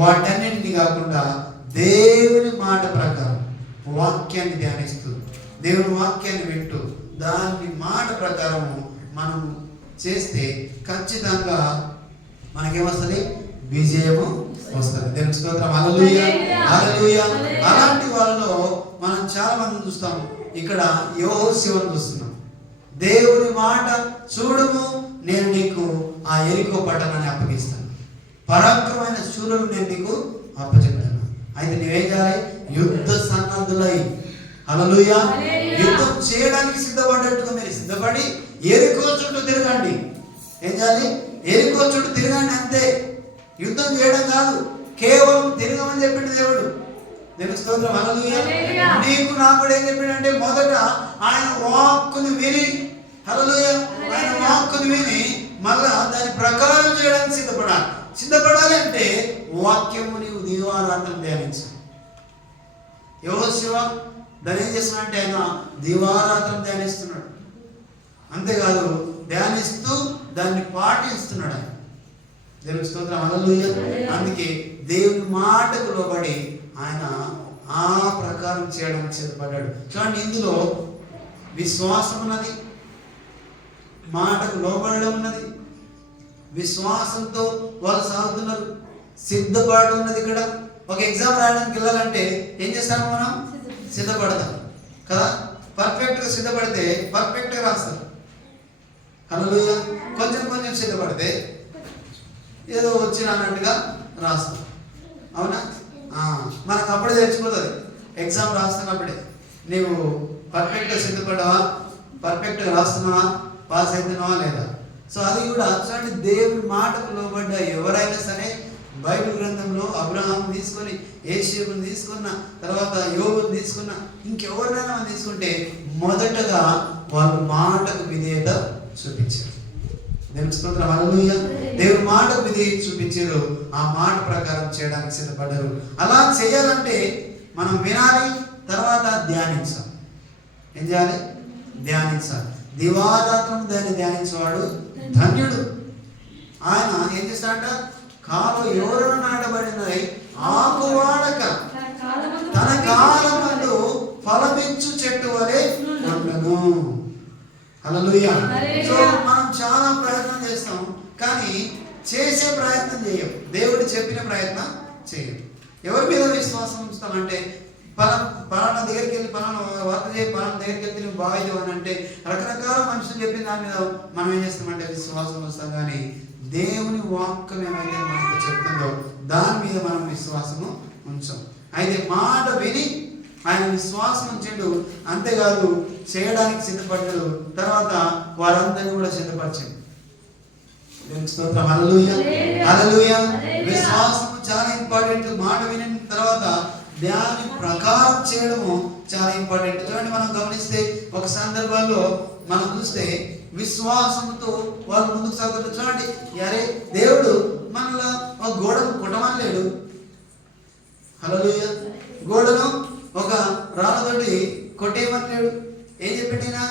వాటన్నింటినీ కాకుండా దేవుని మాట ప్రకారం వాక్యాన్ని ధ్యానిస్తూ, దేవుని వాక్యాన్ని వింటూ, దాని మాట ప్రకారము మనం చేస్తే ఖచ్చితంగా మనకేమొస్తుంది? విజయము వస్తుంది. దేవుని స్తోత్రం. హల్లెలూయా, హల్లెలూయా. అలాంటి వాళ్ళలో మనం చాలా మందిని చూస్తాం. ఇక్కడ యెహోషువను చూస్తున్నాం. దేవుని మాట చూడము, నేను నీకు ఆ యెరికో పట్టణాన్ని అప్పగిస్తాను, పరాక్రమైన శూరులు నేను నీకు అప్పచెప్తాను. అయితే నీవేం చేయాలి? యుద్ధ సన్నద్ధులై, హల్లెలూయా, యుద్ధం చేయడానికి సిద్ధపడ్డట్టుగా మీరు సిద్ధపడి యెరికో చుట్టూ తిరగండి. ఏం చేయాలి? యెరికో చుట్టూ తిరగండి, అంతే. యుద్ధం చేయడం కాదు, కేవలం తిరగమని చెప్పిండు దేవుడు. దేవుని స్తోత్రం. హల్లెలూయా. నీకు నాకు కూడా ఏం చెప్పిండంటే మొదట ఆయన వాక్కుని విని, హల్లెలూయా, ఆయన వాక్కుని విని మళ్ళా దాని ప్రకారం చేయడానికి సిద్ధపడాలి అంటే వాక్యము నీవు దివారాత్రం ధ్యానించాలి. యెహోషువ దాన్ని ఏం చేస్తున్నాడంటే ఆయన దివారాత్రం ధ్యానిస్తున్నాడు. అంతేకాదు, ధ్యానిస్తూ దాన్ని పాటిస్తున్నాడు ఆయన. దేవుని స్తోత్రం. హల్లెలూయా. అందుకే దేవుని మాటకు లోబడి ఆయన ఆ ప్రకారం చేయడానికి సిద్ధపడ్డాడు. చూడండి, ఇందులో విశ్వాసం ఉన్నది, మాటకు లోబడడం ఉన్నది. విశ్వాసంతో వాళ్ళు సాగుతున్నారు, సిద్ధపడడం ఉన్నది. ఇక్కడ ఒక ఎగ్జామ్ రాయడానికి వెళ్ళాలంటే ఏం చేస్తాము? మనం సిద్ధపడతాం కదా. పర్ఫెక్ట్గా సిద్ధపడితే పర్ఫెక్ట్గా రాస్తారు. హల్లెలూయా. కొంచెం కొంచెం సిద్ధపడితే ఏదో వచ్చిన అన్నట్టుగా రాస్తాం. అవునా? మనకు అప్పుడే తెలిసిపోతుంది ఎగ్జామ్ రాస్తున్నప్పుడే నీవు పర్ఫెక్ట్గా సిద్ధపడ్డావా, పర్ఫెక్ట్గా రాస్తున్నావా, పాస్ అవుతున్నావా లేదా. సో అది కూడా చూడండి, దేవుని మాటకు లోబడ్డ ఎవరైనా సరే బైబిల్ గ్రంథంలో అబ్రహాం తీసుకొని, యేషూను తీసుకున్న, తర్వాత యోబును తీసుకున్న, ఇంకెవరినైనా మనం తీసుకుంటే మొదటగా వాళ్ళు మాటకు విధేయత చూపించారు. దేవుని స్తోత్రం. హల్లెలూయా. దేవుని మాటకు విధేయత చూపించారు, ఆ మాట ప్రకారం చేయడానికి సిద్ధపడ్డారు. అలా చేయాలంటే మనం వినాలి, తర్వాత ధ్యానించాలి. ఏం చేయాలి? ధ్యానించాలి. దివారాత్రం దాన్ని ధ్యానించేవాడు ధన్యుడు. ఆయన ఏం చేస్తాడంట, కాలు ఎవరు నాటబడినది ఆకువాడక తన కాలమందు ఫలమిచ్చు చెట్టు వలె ఉండను. హల్లెలూయా. సో మనం చాలా ప్రయత్నం చేస్తాం, కానీ చేసే ప్రయత్నం చేయం. దేవుడు చెప్పిన ప్రయత్నం చేయం. ఎవరి మీద విశ్వాసం ఉంచుతామంటే, పలానా దగ్గరికి వెళ్ళి పలానా వర్త చేయి, పలానా దగ్గరికి వెళ్తే నువ్వు బాగా అని అంటే రకరకాల మనుషులు చెప్పిన దాని మీద మనం ఏం చేస్తామంటే విశ్వాసం వస్తాం. కానీ దేవుని వాక్యం ఏమైతే మనకు చెప్తుందో దాని మీద మనం విశ్వాసము ఉంచాం. అయితే మాట విని ఆయన విశ్వాసం ఉంచిండు, అంతేకాదు చేయడానికి సిద్ధపడ్డాడు. తర్వాత వారందరినీ కూడా సిద్ధపరిచాడు. స్తోత్రం. హల్లెలూయా, హల్లెలూయా. విశ్వాసం చాలా ఇంపార్టెంట్. మాట వినిన తర్వాత దాని ప్రకారం చేయడము చాలా ఇంపార్టెంట్. చూడండి, మనం గమనిస్తే ఒక సందర్భంలో మనం చూస్తే విశ్వాసంతో వాళ్ళు ముందుకు సాగుతారు. చూడండి, అరే దేవుడు మనలో ఒక గోడను కొట్టమనలేడు. హల్లెలూయా. గోడను ఒక రాళ్ళతోటి కొట్టేయమనలేడు. ఏం చెప్పినా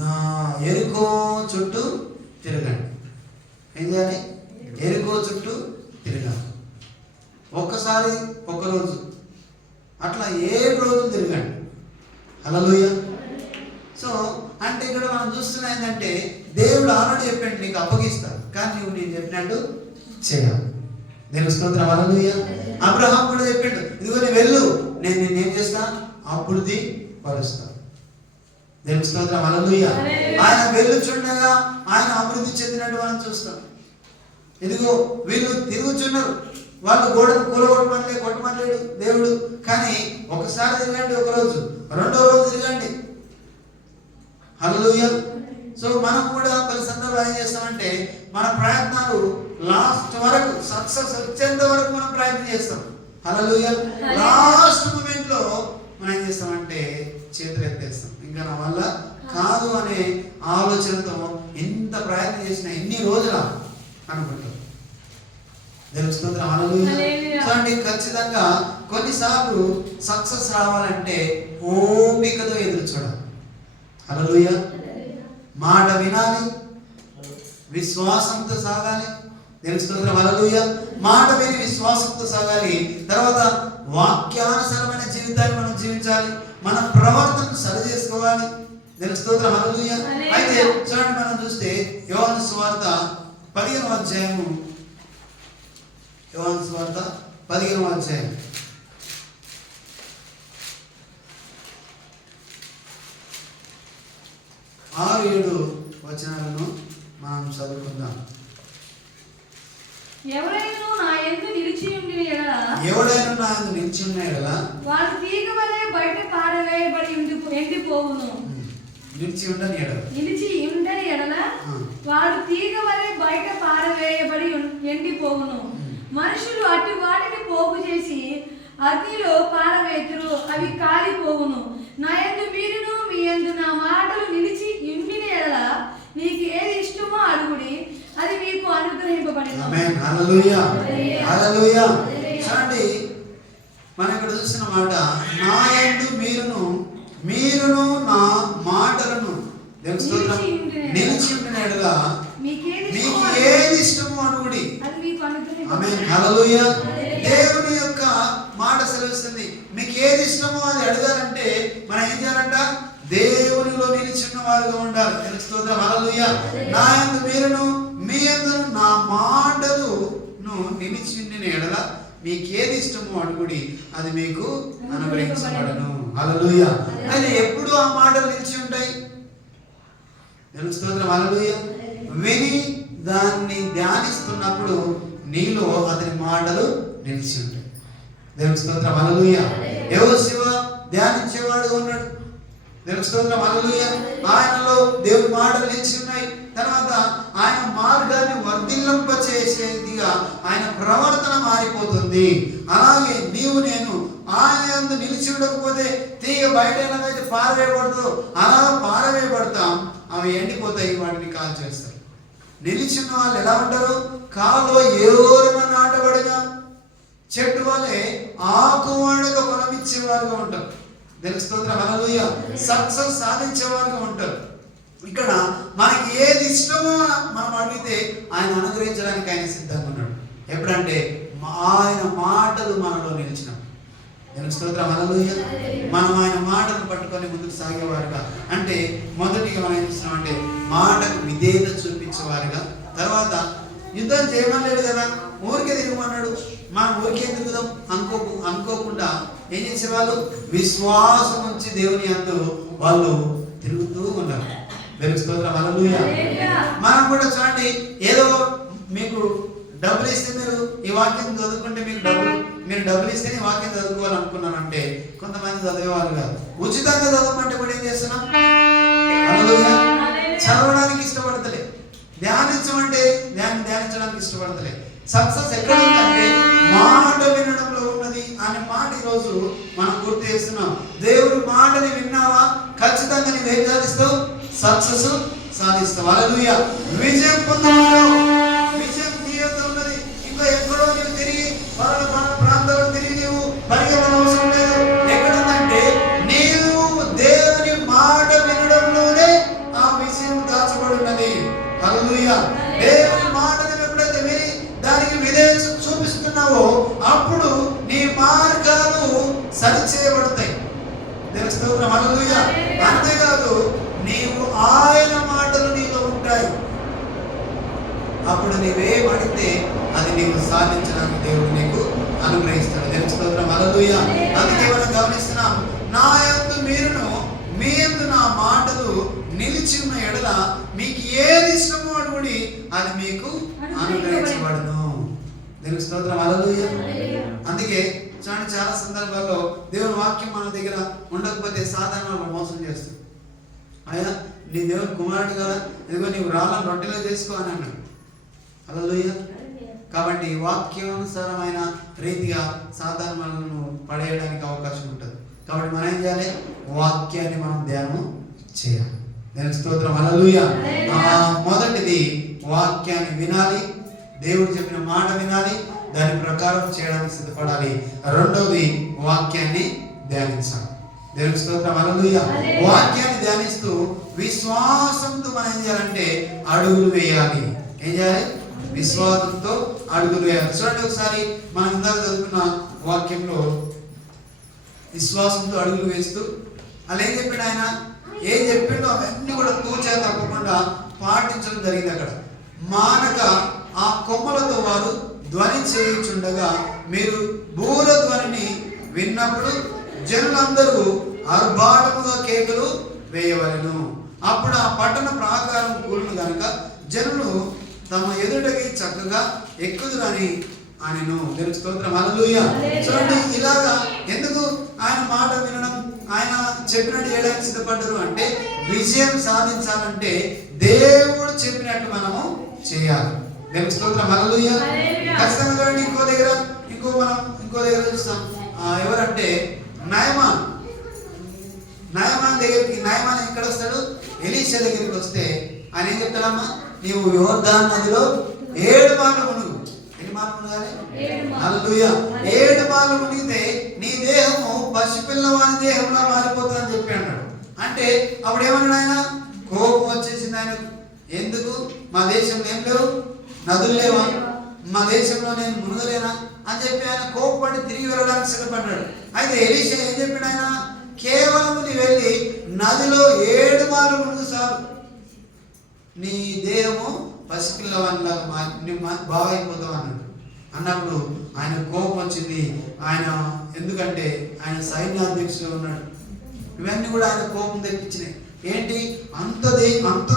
నా ఎరుకో చుట్టూ తిరగండి. ఏం చేయాలి? ఎరుకో చుట్టూ తిరగాలి. ఒక్కసారి ఒక్కరోజు అట్లా 7 రోజులు తిరగండి. హల్లెలూయా. సో అంటే ఇక్కడ మనం చూస్తున్నా ఏంటంటే దేవుడు ఆల్రెడీ చెప్పండి నీకు అప్పగిస్తాడు, కానీ నువ్వు నేను చెప్పినట్టు చేయాలి. దేవుని స్తోత్రం. హల్లెలూయా. అబ్రహాం కూడా చెప్పాడు, ఇదిగో నువ్వు వెళ్ళు, నేను నిన్నేం చేస్తా, అభివృద్ధి పరుస్తాను. దేవుని స్తోత్రం. హల్లెలూయా. ఆయన వెళ్ళుచుండగా ఆయన అభివృద్ధి చెందినట్టు మనం చూస్తాం. ఇదిగో వీళ్ళు తిరుగుచున్నారు, వాళ్ళు గోడను కొట్టమనలేడు దేవుడు, కానీ ఒకసారి తిరగండి, ఒకరోజు, రెండో రోజు తిరగండి. హల్లెలూయా. సో మనం కూడా కొన్ని సందర్భాలు ఏం చేస్తామంటే మన ప్రయత్నాలు లాస్ట్ వరకు సక్సెస్ వచ్చేంత వరకు మనం ప్రయత్నం చేస్తాం. హల్లెలూయా. లాస్ట్ మూమెంట్ లో మనం ఏం చేస్తామంటే చేతులు ఎత్తేస్తాం, ఇంకా నా వల్ల కాదు అనే ఆలోచనతో ఎంత ప్రయత్నం చేసినా ఎన్ని రోజుల అనుకుంటాం. తెలుస్తుంది. చూడండి, ఖచ్చితంగా కొన్నిసార్లు సక్సెస్ రావాలంటే ఓపికతో ఎదురు చూడాలి. హల్లెలూయా. మాట వినాలి, విశ్వాసంతో సాగాలి. తెలుస్తుంది. హల్లెలూయా. మాట విని విశ్వాసంతో సాగాలి. తర్వాత వాక్యానుసారమైన జీవితాన్ని మనం జీవించాలి, మన ప్రవర్తనను సరి చేసుకోవాలి. తెలుస్తుంది. హల్లెలూయా. అయితే చూడండి, మనం చూస్తే యోహాను సువార్త 15వ అధ్యాయము, యోహాను సువార్త 15వ అధ్యాయం 6-7 వచనాలను మనం చదువుకుందాం. ఎవరైనా నా యందు నిలిచి ఉండిన యెడల వాడు తీగ వలె బయట పారవేయబడి ఎండిపోవును. నిలిచి ఉండని ఎడల వాడు తీగ వలె బయట పారవేయబడి ఎండిపోవును. మనుషులు అట్టి వాటిని పోగు చేసి అగ్నిలో పారవేతురు, అవి కాలిపోవును. నా యందు మీరును మీ యందు నా మాటలు నిలిచి ఉండిన ఎడల మీకు ఏది ఇష్టమో అడుగుడి, అది మీకు అనుగ్రహింపబడును. ఆమేన్. హల్లెలూయా, హల్లెలూయా. చూడండి, మనం ఇక్కడ చూస్తున్న మాట, నా యందు మీరును నా మాటలను నిలిచి ఉండిన ఎడల మీకు ఏది ఇష్టమో అడుగుడి. ఆమేన్. హల్లెలూయా. దేవుని యొక్క మాట సెలవిస్తుంది, మీకు ఏది ఇష్టమో అది అడగాలంటే మనం ఏం చేయాలంట? దేవునిలో నిలిచిన వారుగా ఉండాలి. తెలుస్తుంది. హల్లెలూయా. నా యందు మీరును మీ యందు నా మాటలును నిలిచి ఉండిన ఎడల మీకు ఏది ఇష్టమో అడుగుడి, అది మీకు అనుగ్రహించబడును. హల్లెలూయా. అయితే ఎప్పుడు ఆ మాటలు నిలిచి ఉంటాయి? తెలుస్తుంది. హల్లెలూయా. విని దాన్ని ధ్యానిస్తున్నప్పుడు నీలో అతని మాటలు నిలిచి ఉంటాయి. దేవుని స్తోత్రం. హల్లెలూయా. యెహోషువ ధ్యానించేవాడుగా ఉన్నాడు. దేవుని స్తోత్రం. హల్లెలూయా. ఆయనలో దేవుని మాటలు నిలిచి ఉన్నాయి. తర్వాత ఆయన మార్గాన్ని వర్ధిల్లింప చేసేదిగా ఆయన ప్రవర్తన మారిపోతుంది. అలాగే నీవు నేను ఆయన యందు నిలిచి ఉండకపోతే తీగ బయట ఎలాగైతే పారవేయబడదో అలా పారవేయబడతాం, అవి ఎండిపోతాయి, వాటిని కాల్ చేస్తారు. నిలిచిన వాళ్ళు ఎలా ఉంటారు? కాలో ఎవరైనా నాటబడిన చెట్టు వల్లే ఆకువాడుగా ఫలమిచ్చేవారుగా ఉంటారు. తెలుస్తుంది. హల్లెలూయా. సక్సెస్ సాధించేవారుగా ఉంటారు. ఇక్కడ మనకి ఏది ఇష్టమో మనం అడిగితే ఆయన అనుగ్రహించడానికి ఆయన సిద్ధంగా ఉన్నాడు. ఎప్పుడంటే ఆయన మాటలు మనలో నిలిచినప్పుడు. నేను స్తోత్రం హల్లెలూయా. మనం ఆయన మాటను పట్టుకొని ముందుకు సాగేవారుగా, అంటే మొదటిగా మనం ఏం చేస్తున్నామంటే మాటకు విధేయత చూపించేవారుగా. తర్వాత యుద్ధం చేయమనలేదు కదా, ఊరికే తిరగమన్నాడు. మనం ఊరికే తిరుగుదాం అనుకోకుండా ఏం చేసేవాళ్ళు విశ్వాసం ఉంచి దేవుని యందు వాళ్ళు తిరుగుతూ ఉన్నారు. దేవుని స్తోత్రం హల్లెలూయా. మనం కూడా చూడండి, ఏదో మీకు డబ్బులు ఇస్తే మీరు ఈ వాక్యం చదువుకుంటే మీరు డబ్బులు ఇస్తేనే వాక్యం చదువుకోవాలనుకున్నానంటే కొంతమంది చదివేవాళ్ళు కాదు. ఉచితంగా చదవమంటే కూడా ఏం చేస్తున్నాం? హల్లెలూయా. చదవడానికి ఇష్టపడతలే, ధ్యానించడానికి ఇష్టపడతలే. సక్సెస్ ఎక్కడ ఉందంటే మాట వినడంలో ఉన్నది అనే మాట ఈరోజు మనం గుర్తు చేస్తున్నాం. దేవుడి మాటని విన్నావా, ఖచ్చితంగా నీవు ఏం సాధిస్తావు? సక్సెస్ సాధిస్తావు. హల్లెలూయా. విజయం పొందుతావు. విజయం తీయత ఉన్నది. ఇంకా ఎక్కడో నీవు తిరిగి మన ప్రాంతాల్లో తిరిగి నీవు పరిగెత్తడం అవసరం లేదు. ఎక్కడుందంటే నీవు దేవుని మాట వినడంలోనే ఆ విజయం దాచబడి ఉన్నది. హల్లెలూయా. దేవుని మాటని ఎప్పుడైతే విని దానికి విధేయత చూపిస్తున్నావో అప్పుడు నీ మార్గాలు సరిచేయబడతాయి. దేవుని స్తోత్రం హల్లెలూయా. అంతేకాదు నీవు ఆయన మాటలు నీలో ఉంటాయి. అప్పుడు నీవేం అడిగితే అది నీవు సాధించడానికి దేవుడు నీకు అనుగ్రహిస్తాడు. దేవుని స్తోత్రం హల్లెలూయా. అందుకే మనం గమనిస్తున్నాం, నా యందు మీరును మీ యందు నా మాటలు నిలిచి ఉన్న ఎడల మీకు ఏది ఇష్టమో అడుగుడి, అది మీకు అనుగ్రహించబడును. దేవుని స్తోత్రం హల్లెలూయా. అందుకే చూడండి, చాలా సందర్భాల్లో దేవుని వాక్యం మన దగ్గర ఉండకపోతే సాధారణంగా మోసం చేస్తాం. అయ్యా నీ దేవుని కుమారుడు కదా, ఇదిగో నీవు రాళ్ళను రొట్టెలో చేసుకో అని అన్నాడు. హల్లెలూయా. కాబట్టి వాక్యానుసారమైన రీతిగా సాధారణను పడేయడానికి అవకాశం ఉంటుంది. కాబట్టి మనం ఏం చేయాలి? వాక్యాన్ని మనం ధ్యానం చేయాలి. దేవుని స్తోత్రం హల్లెలూయా. మొదటిది వాక్యాన్ని వినాలి, దేవుడు చెప్పిన మాట వినాలి, దాని ప్రకారం చేయడానికి సిద్ధపడాలి. రెండవది వాక్యాన్ని ధ్యానించాలి. దేవుని స్తోత్రం హల్లెలూయా. వాక్యాన్ని ధ్యానిస్తూ విశ్వాసంతో మనం ఏం చేయాలంటే అడుగులు వేయాలి. ఏం చేయాలి? విశ్వాసంతో అడుగులు వేయాలి. చూడండి ఒకసారి మనం ఇందాక చదువుకున్న వాక్యంలో విశ్వాసంతో అడుగులు వేస్తూ అలా ఏం చెప్పాడు ఆయన? ఏం చెప్పిండో అవన్నీ కూడా తూచా తప్పకుండా పాటించడం జరిగింది. అక్కడ మానక ఆ కొమ్మలతో వారు ధ్వని చేయుచుండగా మీరు బూర ధ్వనిని విన్నప్పుడు జనులందరూ ఆర్భాటముగా కేకలు వేయవలెను. అప్పుడు ఆ పట్టణ ప్రాకారం కూలును గనుక జనులు తమ ఎదుటకి చక్కగా ఎక్కుదురని ఆయనను. దేవుని స్తోత్రం హల్లెలూయా. చూడండి, ఇలాగా ఎందుకు ఆయన మాట వినడం, ఆయన చెప్పినట్టు చేయడానికి సిద్ధపడ్డారు అంటే విజయం సాధించాలంటే దేవుడు చెప్పినట్టు మనము చేయాలి. దేవుని స్తోత్రం హల్లెలూయా. ఖచ్చితంగా చూడండి, ఇంకో దగ్గర చూస్తాం. ఎవరంటే నయమాన్ దగ్గరికి. నయమాన్ ఎక్కడ వస్తాడు? ఎలీషా దగ్గరికి వస్తే ఆయన ఏం చెప్తాడమ్మా? నీవు యోర్దాను నదిలో 7 మార్లు మునుగు. ఎన్ని మార్లు మునగాలి? హల్లెలూయా. 7 మార్లు మునిగితే నీ దేహము పసిపిల్లవాని దేహంలో మారిపోతుందని చెప్పి అన్నాడు. అంటే అప్పుడు ఏమన్నాడు ఆయన? కోపం వచ్చేసింది ఆయనకు. ఎందుకు? మా దేశంలో ఏం లేవు, నదులు లేవా, మా దేశంలో నేను మునగలేనా అని చెప్పి ఆయన కోపపడి తిరిగి వెళ్ళడానికి సిద్ధపడ్డాడు. అయితే ఎలీషా ఏం చెప్పాడు? ఆయన కేవలం నీ వెళ్ళి నదిలో 7 మార్లు మునుగు చాలు, నీ దేహము పసిపిల్లవానిలాగా బాగా అయిపోతావు అన్నాడు. అన్నప్పుడు ఆయన కోపం వచ్చింది. ఆయన ఎందుకంటే ఆయన సైన్యాధ్యక్షుడు ఉన్నాడు. ఇవన్నీ కూడా ఆయన కోపం తెప్పించినాయి. ఏంటి? అంత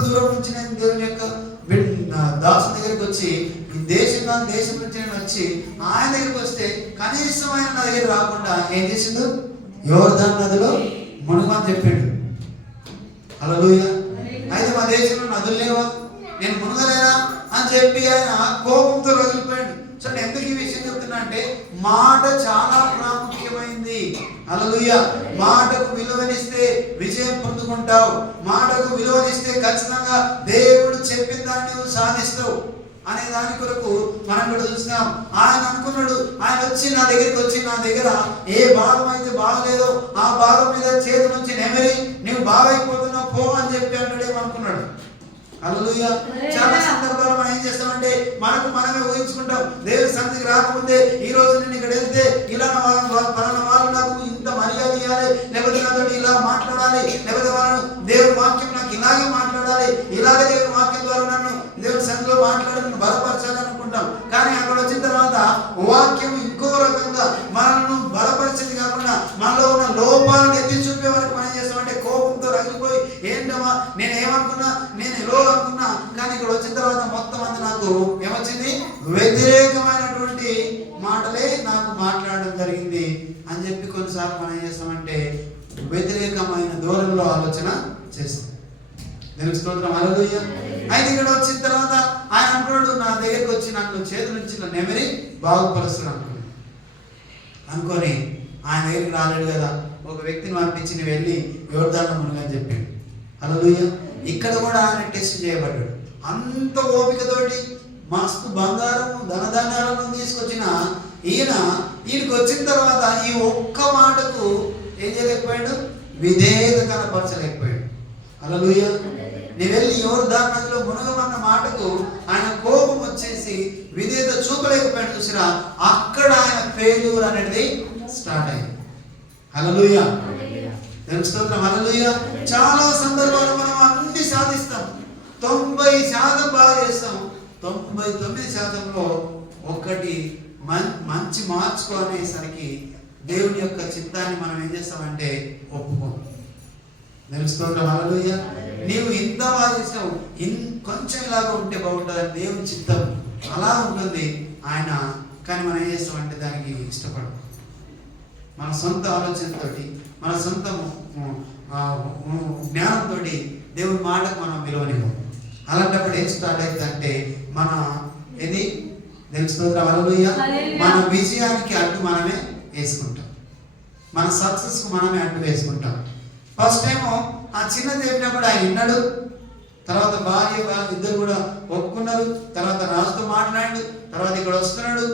దూరం నుంచి నేను దేవుని యొక్క దాసు దగ్గరికి వచ్చి ఈ దేశం నుంచి నేను వచ్చి ఆయన దగ్గరికి వస్తే కనీసం ఆయన నా దగ్గర రాకుండా ఏం చేసిండు? యోర్దాను నదిలో మునుగమని చెప్పిండు. హల్లెలూయా. అయితే మా దేశంలో నదులు లేవా, నేను మునగలేనా అని చెప్పి ఆయన కోపంతో రగిలిపోయాడు. సో ఎందుకు ఈ విషయం చెప్తున్నా అంటే మాట చాలా ప్రాముఖ్యమైంది. హల్లెలూయా. మాటకు విలువనిస్తే విజయం పొందుకుంటావు. మాటకు విలువనిస్తే ఖచ్చితంగా దేవుడు చెప్పిన దాన్ని నువ్వు సాధిస్తావు అనే దాని కొరకు మనం కూడా చూస్తున్నాం. ఆయన అనుకున్నాడు, ఆయన వచ్చి నా దగ్గర ఏ భాగం అయితే బాగలేదో ఆ భాగం మీద చేతి నుంచి నెమరి నువ్వు బాగైపోతున్నావు పో అని చెప్పి అంటాడేమో అనుకున్నాడు. హల్లెలూయా. చాలా సందర్భాలు మనం ఏం చేస్తామంటే మనకు మనమే ఊహించుకుంటాం. దేవుని సన్నిధికి రాకముందే ఈ రోజు నేను ఇక్కడ వెళ్తే ఇలా పలానా వాళ్ళు నాకు ఇంత మర్యాద ఇవ్వాలి, లేకపోతే నాతో ఇలా మాట్లాడాలి, లేకపోతే వాళ్ళు దేవుని వాక్యం నాకు ఇలాగే మాట్లాడాలి, ఇలాగే దేవుని వాక్యం ద్వారా నన్ను దేవుని సన్నిధిలో మాట్లాడి నన్ను బలపరచాలి అనుకుంటాం. కానీ అక్కడ వచ్చిన తర్వాత వాక్యం ఇంకో రకంగా మనల్ని బలపరిచింది కాకుండా మనలో ఉన్న లోపాలను ఎత్తి చూపే వరకు మనం చేస్తామంటే కోపంతో రగిలిపోయి ఏంటమ్మా నేను ఏమనుకున్నా, నేను ఎలా అనుకున్నా, కానీ ఇక్కడ వచ్చిన తర్వాత మొత్తం అంతా నాకు ఏమొచ్చింది, వ్యతిరేకమైనటువంటి మాటలే నాకు మాట్లాడడం జరిగింది అని చెప్పి కొన్నిసార్లు మనం ఏం చేస్తామంటే వ్యతిరేకమైన ధోరణిలో ఆలోచన చేస్తాం. దేవుని స్తోత్రం. హల్లెలూయా. అయితే ఇక్కడ వచ్చిన తర్వాత ఆయన అనుకున్నాడు, నా దగ్గరికి వచ్చి నన్ను చేతుల నుంచి నెమరి బాగుపరుస్తున్నాడు అనుకొని ఆయన దగ్గరికి రాలేడు కదా, ఒక వ్యక్తిని పంపించి నువ్వు వెళ్ళి యోర్దాను మునుగని చెప్పాడు. హల్లెలూయా. ఇక్కడ కూడా ఆయన టెస్ట్ చేయబడ్డాడు. అంత ఓపికతోటి మస్తు బంగారము ధనధాన్యాలను తీసుకొచ్చిన ఈయనకి వచ్చిన తర్వాత ఈ ఒక్క మాటకు ఏం చేయలేకపోయాడు, విధేయత కనపరచలేకపోయాడు. హల్లెలూయా. నీ వెళ్ళి యోర్దాను నదిలో మునగమన్న మాటకు ఆయన కోపం వచ్చేసి విధేయత చూపలేకపోయాడు. చూసినా అక్కడ ఆయన ఫెయిల్యూర్ అనేది స్టార్ట్ అయింది. హల్లెలూయా. దేవుని స్తోత్రం. హల్లెలూయా. చాలా సందర్భాలు మనం అన్ని సాధిస్తాం, 90% బాగా చేస్తాం, 99%లో ఒకటి మంచి మార్చుకోనేసరికి దేవుని యొక్క చిత్తాన్ని మనం ఏం చేస్తామంటే ఒప్పుకోం. దేవుని స్తోత్రం. హల్లెలూయా. నీవు ఇంత బాగా చేసావు, కొంచెం ఇలాగా ఉంటే బాగుంటుందని దేవుని చిత్తం అలా ఉంటుంది ఆయన. కానీ మనం ఏం చేస్తామంటే దానికి ఇష్టపడం. మన సొంత ఆలోచనతోటి మన సొంత జ్ఞానంతో దేవుని మాటకు మనం విలువనివ్వం. అలాంటప్పుడు ఏం స్టార్ట్ అవుతుందంటే మన ఏది దేవుని స్తోత్రం. హల్లెలూయా. మన విజయానికి అడ్డు మనమే వేసుకుంటాం, మన సక్సెస్కు మనమే అడ్డు వేసుకుంటాం. ఫస్ట్ టైము ఆ చిన్న చెప్పినప్పుడు ఆయన విన్నాడు, తర్వాత భార్య ఇద్దరు కూడా ఒప్పుకున్నారు, తర్వాత రాజుతో మాట్లాడాడు, తర్వాత ఇక్కడ వస్తున్నాడు.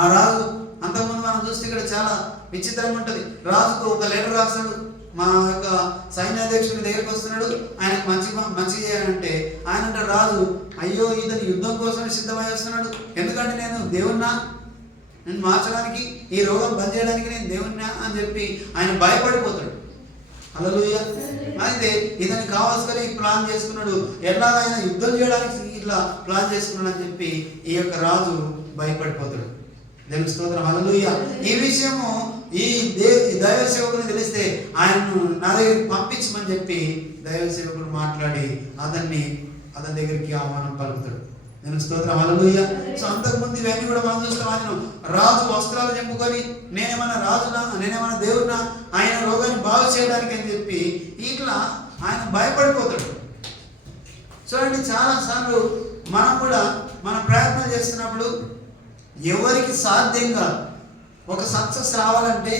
ఆ రాజు అంతకుముందు మనం చూస్తే ఇక్కడ చాలా విచిత్రం ఉంటుంది. రాజుకు ఒక లెటర్ రాస్తాడు, మా యొక్క సైన్యాధ్యక్షుడి దగ్గరికి వస్తున్నాడు, ఆయనకు మంచి చేయాలంటే ఆయన అంటాడు రాజు, అయ్యో ఇతను యుద్ధం కోసమే సిద్ధమై వస్తున్నాడు, ఎందుకంటే నేను దేవుణ్ణా, నేను మార్చడానికి ఈ రోగం బంద్ చేయడానికి నేను దేవుణ్ణా అని చెప్పి ఆయన భయపడిపోతాడు. హల్లెలూయా. అయితే ఇతనికి కావాల్సిన ప్లాన్ చేసుకున్నాడు, ఎలాగైనా యుద్ధం చేయడానికి ఇట్లా ప్లాన్ చేసుకున్నాడు అని చెప్పి ఈ యొక్క రాజు భయపడిపోతాడు. దేవుని స్తోత్రం. హల్లెలూయా. ఈ విషయము ఈ దైవ సేవకుని తెలిస్తే ఆయన్ను నా దగ్గరికి పంపించమని చెప్పి దైవ సేవకుడు మాట్లాడి అతని దగ్గరికి ఆహ్వానం పలుకుతాడు. దేవుని స్తోత్రం. హల్లెలూయా. సో అంతకుముందు ఇవన్నీ కూడా మనం చూస్తాం. ఆయన రాజు వస్త్రాలు చెప్పుకొని నేనేమన్నా రాజునా, నేనేమన్నా దేవుడినా, ఆయన రోగాన్ని బాగు చేయడానికి అని చెప్పి ఇట్లా ఆయన భయపడిపోతాడు. చూడండి, చాలాసార్లు మనం కూడా మన ప్రయత్నం చేస్తున్నప్పుడు ఎవరికి సాధ్యంగా ఒక సక్సెస్ రావాలంటే,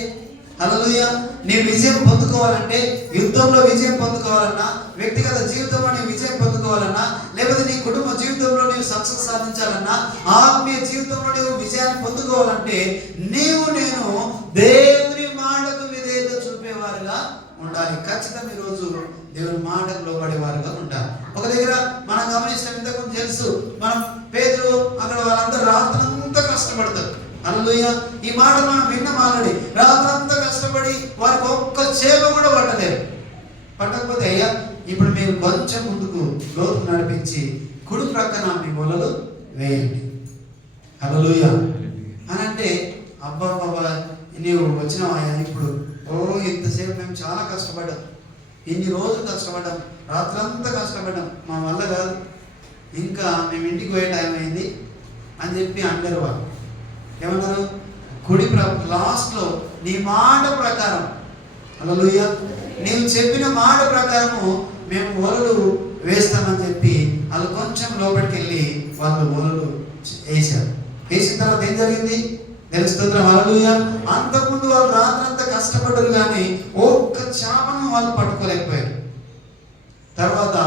హల్లెలూయా, నీ విజయం పొందుకోవాలంటే, యుద్ధంలో విజయం పొందుకోవాలన్నా, వ్యక్తిగత జీవితంలో నీ విజయం పొందుకోవాలన్నా, లేకపోతే నీ కుటుంబ జీవితంలో నీవు సక్సెస్ సాధించాలన్నా, ఆత్మీయ జీవితంలో నీవు విజయాన్ని పొందుకోవాలంటే నేను దేవుని మాటకు విధేయత చూపేవారుగా ఉండాలి. ఖచ్చితంగా ఈరోజు దేవుని మాటకు లోబడేవారుగా ఉండాలి. ఒక దగ్గర మనం గమనిస్తాం, ఇంతకుముందు తెలుసు, మనం పేతురు అక్కడ వాళ్ళంతా రాత్రంతా కష్టపడతారు. హల్లెలూయా. ఈ మాట మనం విన్నాం ఆల్రెడీ. రాత్రంతా కష్టపడి వారికి ఒక్క చేప కూడా పట్టలేరు. పట్టకపోతే అయ్యా ఇప్పుడు మీరు కొంచెం ముందుకు లోతు నడిపించి కుడి ప్రక్కన మీ వలలు వేయండి. హల్లెలూయా అని అంటే, అబ్బా బాబా నీవు వచ్చినావా ఇప్పుడు, ఇంతసేపు మేము చాలా కష్టపడ్డాం, ఇన్ని రోజులు కష్టపడ్డాం, రాత్రంతా కష్టపడ్డాం, మా వల్ల కాదు, ఇంకా మేము ఇంటికి పోయే టైం అయింది అని చెప్పి అంటారు. వాళ్ళు ఏమన్నారు, లాస్ట్లో నీ మాట ప్రకారం, హల్లెలూయా, నీవు చెప్పిన మాట ప్రకారము మేము వలలు వేస్తామని చెప్పి వాళ్ళు కొంచెం లోపలికి వెళ్ళి వాళ్ళు వలలు వేశారు. వేసిన తర్వాత ఏం జరిగింది తెలుస్తుందా? హల్లెలూయా. అంతకుముందు వాళ్ళు రాత్రంతా కష్టపడ్డారు కానీ ఒక్క చేపను వాళ్ళు పట్టుకోలేకపోయారు. తర్వాత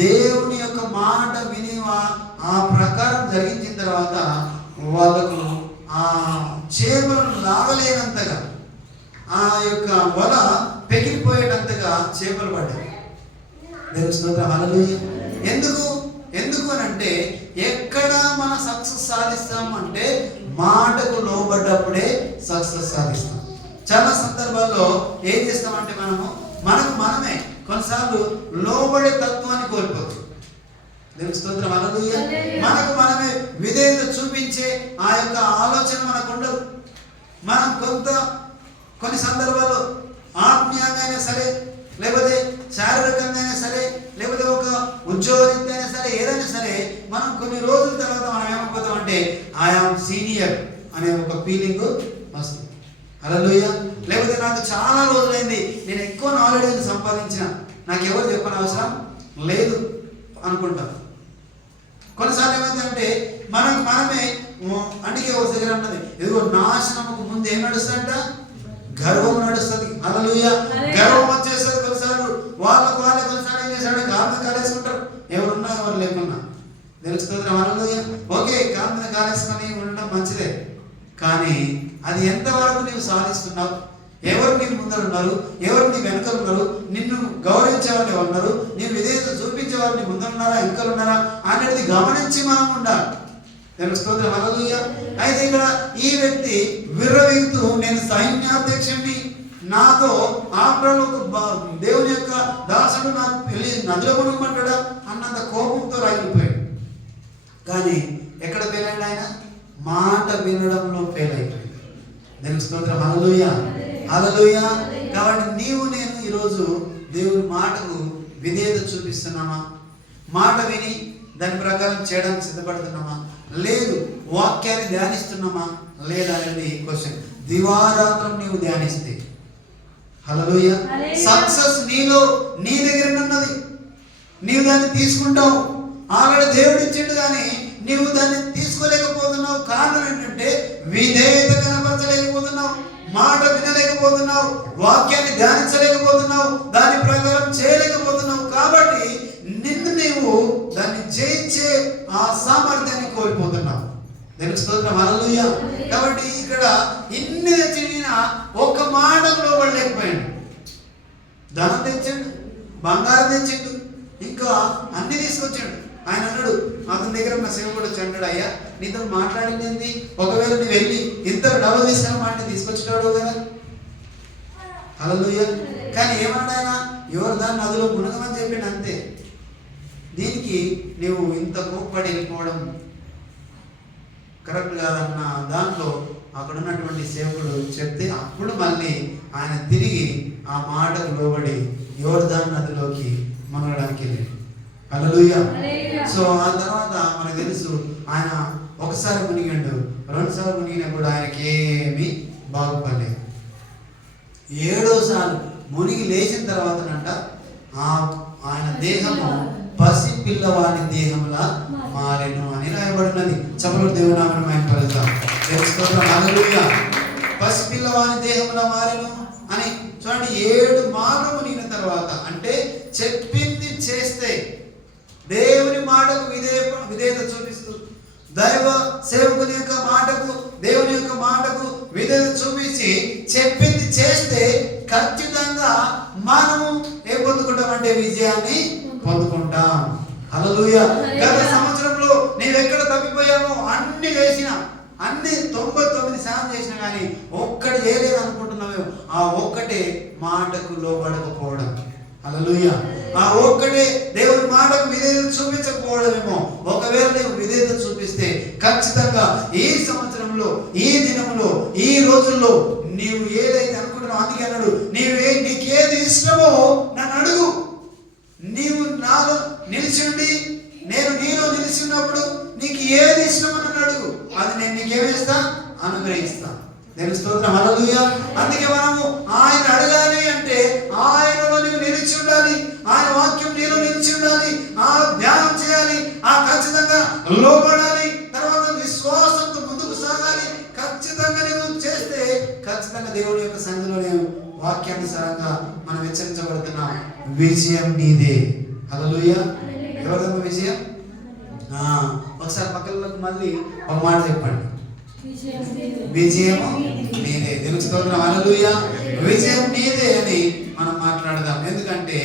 దేవుని యొక్క మాట విని ఆ ప్రకారం జరిగించిన తర్వాత వాళ్ళకు ఆ చేపలను లాగలేనంతగా, ఆ యొక్క వల పెకిలిపోయేటంతగా చేపలు పడ్డాయి. దేవుని స్తోత్రం. హల్లెలూయా. ఎందుకు అని అంటే ఎక్కడ మన సక్సెస్ సాధిస్తాం అంటే మాటకు లోబడ్డప్పుడే సక్సెస్ సాధిస్తాం. చాలా సందర్భాల్లో ఏం చేస్తామంటే మనమే కొన్నిసార్లు లోబడే తత్వాన్ని కోల్పోతాం. దేవుని స్తోత్రం. హల్లెలూయా. మనమే విధేయత చూపించే ఆ యొక్క ఆలోచన మనకు ఉండదు. మనం కొన్ని సందర్భాల్లో ఆత్మీయంగా అయినా సరే, లేకపోతే శారీరకంగా అయినా సరే, లేకపోతే ఒక ఉద్యోగరీత్యా అయినా సరే, ఏదైనా సరే మనం కొన్ని రోజుల తర్వాత మనం ఏమైపోతాం అంటే ఐఆమ్ సీనియర్ అనే ఒక ఫీలింగ్ వస్తుంది. హల్లెలూయా. లేకపోతే నాకు చాలా రోజులైంది, నేను ఎక్కువ నాలెడ్జ్ సంపాదించిన, నాకు ఎవరు చెప్పని అవసరం లేదు అనుకుంటాం. కొన్నిసార్లు ఏమైందంటే మనమే అందుకే ఒక దగ్గర అన్నది, ఇదిగో నాశనముకు ముందు ఏం నడుస్తుందంట? గర్వం నడుస్తుంది. హల్లెలూయా. గర్వం వచ్చేస్తుంది. కొన్నిసార్లు వాళ్ళే కొన్నిసార్లు ఏం చేశాడు, కాళ్ళ మీద కాలేసుకుంటారు, ఎవరున్నా ఎవరు లేకున్నా. తెలుస్తుంది. హల్లెలూయా. ఓకే, కాళ్ళ మీద కాలేసుకొని ఉండడం మంచిదే, కానీ అది ఎంతవరకు నీవు సాధిస్తున్నావు? ఎవరు నీ ముందర ఉన్నారు, ఎవరు నీ వెనకలు ఉన్నారు, నిన్ను గౌరవించే వాళ్ళు ఎవరు ఉన్నారు, నీ విధేయత చూపించే వాళ్ళు నీ ముందర ఉన్నారా, వెనకలు ఉన్నారా అనేది గమనించి మనం ఉండాలి. తెలుస్తుంది. హల్లెలూయా. అయితే ఇక్కడ ఈ వ్యక్తి విర్రవీగుతూ, నేను సైన్యాధ్యక్షుడిని, నాతో ఆఫ్టర్ దేవుని యొక్క దాసుడు నాకు పెళ్లి నదిలో మునుగమంటాడా అన్నంత కోపంతో రాగిపోయాడు. కానీ ఎక్కడ ఫెయిల్ అయ్యాడు ఆయన? మాట వినడంలో ఫెయిల్ అయిపోయాడు. దేవుని స్తోత్రం. హల్లెలూయా. హల్లెలూయా. కాబట్టి నేను ఈరోజు దేవుని మాటకు విధేయత చూపిస్తున్నామా? మాట విని దాని ప్రకారం చేయడానికి సిద్ధపడుతున్నామా? లేదు. వాక్యాన్ని ధ్యానిస్తున్నామా లేదా అనేది క్వశ్చన్. దివారాత్రం నీవు ధ్యానిస్తే హల్లెలూయా సక్సెస్ నీ దగ్గర ఉన్నది. నీవు దాన్ని తీసుకుంటావు. ఆల్రెడీ దేవుడు ఇచ్చిండు, కానీ నీవు దాన్ని తీసుకోలేకపోతున్నావు. కారణం ఏంటంటే విధేయత కనపరచలేకపోతున్నావు, మాట వినలేకపోతున్నావు, వాక్యాన్ని ధ్యానించలేకపోతున్నావు, దాని ప్రకారం చేయలేకపోతున్నావు. కాబట్టి నీవు దాన్ని జయించే ఆ సామర్థ్యాన్ని కోల్పోతున్నావు. దేవుని స్తోత్రం. హల్లెలూయా. కాబట్టి ఇక్కడ ఇన్ని తెచ్చినా ఒక్క మాటకు లోబడలేకపోయాడు. ధనం తెచ్చాడు, బంగారం తెచ్చిండు, ఇంకా అన్ని తీసుకొచ్చాడు. ఆయన అన్నాడు, అతని దగ్గర ఉన్న సేవకుడు వచ్చాడు, అయ్యా నీతో మాట్లాడింది ఏంది? ఒకవేళ నువ్వు వెళ్ళి ఇంత డబ్బులు తీసుకురమ్మంటే తీసుకొచ్చేవాడు కదా. హల్లెలూయా. కానీ ఏమన్నాడు ఆయన? ఎవరు దాన్ని నదిలో మునగమని చెప్పిండు, అంతే. దీనికి నువ్వు ఇంత కోప్పడి వెళ్ళిపోవడం కరెక్ట్ కాదన్న దాంట్లో అక్కడ ఉన్నటువంటి సేవకుడు చెప్తే, అప్పుడు మళ్ళీ ఆయన తిరిగి ఆ మాటకు లోబడి యోర్దాను నదిలోకి మునగడానికి వెళ్ళాడు. హల్లెలూయా. సో ఆ తర్వాత మనకు తెలుసు, ఆయన ఒకసారి మునిగాడు, రెండుసార్లు మునిగినా కూడా ఆయనకి ఏమీ బాగుపడలేదు. 7వసారి మునిగి లేచిన తర్వాతనంట ఆయన దేహము పసి పిల్లవాని దేహంలా మారెను అని రాయబడినది. చపలు దేవునామని మనం పలుకుతాం. హల్లెలూయా. పసి పిల్లవాని దేహంలా మారెను అని చూడండి. 7 మార్లు మునిగిన తర్వాత, అంటే చెప్పింది చేస్తే, దేవుని మాటకు విధేయత చూపిస్తూ, దైవ సేవకుని యొక్క మాటకు, దేవుని యొక్క మాటకు విధేయత చూపించి చెప్పింది చేస్తే ఖచ్చితంగా మనము ఏం పొందుకుంటామంటే విజయాన్ని పొందుకుంటాం. హల్లెలూయా. గత సంవత్సరంలో నీవెక్కడ తప్పిపోయామో అన్ని చేసినా, అన్ని 99% చేసినా కానీ ఒక్కటి చేయలేదు అనుకుంటున్నావు. ఆ ఒక్కటే మాటకు లోబడకపోవడం. హల్లెలూయా. ఆ ఒక్కటే దేవుని మాటకు విధేయత చూపించకపోవడమేమో. ఒకవేళ నీవు విధేయత చూపిస్తే ఖచ్చితంగా ఈ సంవత్సరంలో, ఈ దినంలో, ఈ రోజుల్లో నీవు ఏదైతే అనుకుంటున్నావు, అందుకే అన్నాడు, నీకేది ఇష్టమో నన్ను అడుగు. నీవు నాలో నిలిచిండి, నేను నీలో నిలిచి ఉన్నప్పుడు నీకు ఏది ఇష్టమో నన్ను అడుగు, అది నేను నీకేమిస్తా? అనుగ్రహిస్తా. దేవుని స్తోత్రం. హల్లెలూయా. అందుకే మనము ఆయన అడగాలి అంటే ఆయనలో నీవు నిలిచి ఉండాలి, ఆయన వాక్యం నీలో నిలిచి ఉండాలి, ఆ ధ్యానం చేయాలి, ఆ ఖచ్చితంగా లోబడాలి, తర్వాత విశ్వాసంతో ముందుకు సాగాలి. ఖచ్చితంగా నీవు చేస్తే ఖచ్చితంగా దేవుడి యొక్క సన్నిధిలో నేను వాక్యానుసారంగా మనం హెచ్చరించబడుతున్నాం. విజయం నీదే. హల్లెలూయా. ఎవరిదమ్మా విజయం? ఒకసారి పక్కలకు మళ్ళీ ఒక మాట చెప్పండి. విజయము నీదే. దేవుని స్తోత్రం. హల్లెలూయా. విజయం నీదే అని మనం మాట్లాడదాం. ఎందుకంటే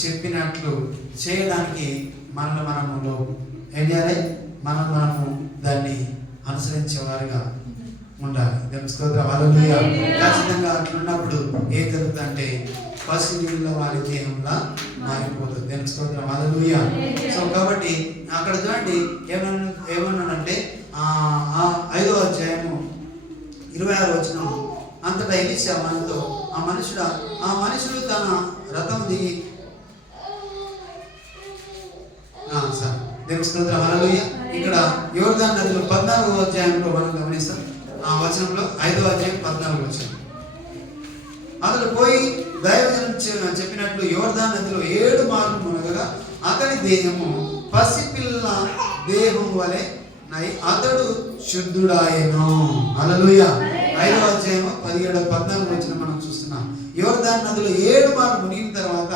చెప్పినట్లు చేయడానికి మనము ఏం చేయాలి? మనము దాన్ని అనుసరించేవారుగా ఉండాలి. దేవుని స్తోత్రం. హల్లెలూయా. ఖచ్చితంగా అట్లున్నప్పుడు ఏం జరుగుతుందంటే పసిపిల్ల వారి దేహంలా మారిపోతుంది. దేవుని స్తోత్రం. హల్లెలూయా. సో కాబట్టి అక్కడ చూడండి ఏమన్నానంటే 5వ అధ్యాయము 26వ వచనం, అంతటా ఎలీషా మనతో ఆ మనుషుడు తన రథం దిగి సార్ దేవుని స్తోత్రం. హల్లెలూయా. ఇక్కడ యోర్దాను నదిలో 14వ అధ్యాయంలో మనం గమనిస్తాం. ఆ వచనంలో 5వ అధ్యాయం 14వ వచనం, అతడు పోయి దైవజనం చెప్పినట్లు యోర్దాను నదిలో 7 మార్లు మునగగా అతని దేహము పసిపిల్ల దేహం వలె అతడు శుద్ధుడాయను. హల్లెలూయా. 5వ అధ్యాయం 17-14 వచనం మనం చూస్తున్నాం. యోర్దాను నదిలో 7 మార్లు మునిగిన తర్వాత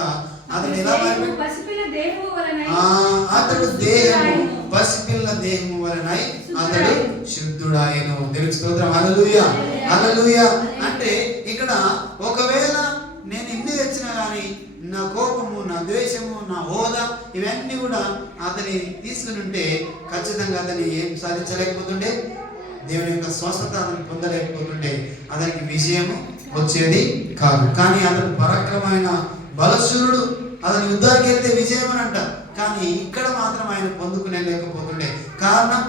అతడు ఎలా మారిపోయాడు? అతడు దేహము పసిపిల్ల దేహము వలనై అతడు శుద్ధుడాయను. దేవుని స్తోత్రం. హల్లెలూయా. హల్లెలూయా. అంటే ఇక్కడ ఒకవేళ నేను ఎన్ని తెచ్చినా కానీ నా కోపము, నా ద్వేషము, నా హోదా ఇవన్నీ కూడా అతని తీసుకుని ఉంటే ఖచ్చితంగా అతని ఏం సాధించలేకపోతుండే, దేవుని యొక్క స్వస్థత అతను పొందలేకపోతుండే, అతనికి విజయము వచ్చేది కాదు. కానీ అతను పరాక్రమైన బలశూరుడు, అతని యుద్ధానికి వెళ్తే విజయం అని అంట. కానీ ఇక్కడ మాత్రం ఆయన పొందుకునే లేకపోతుండే. కారణం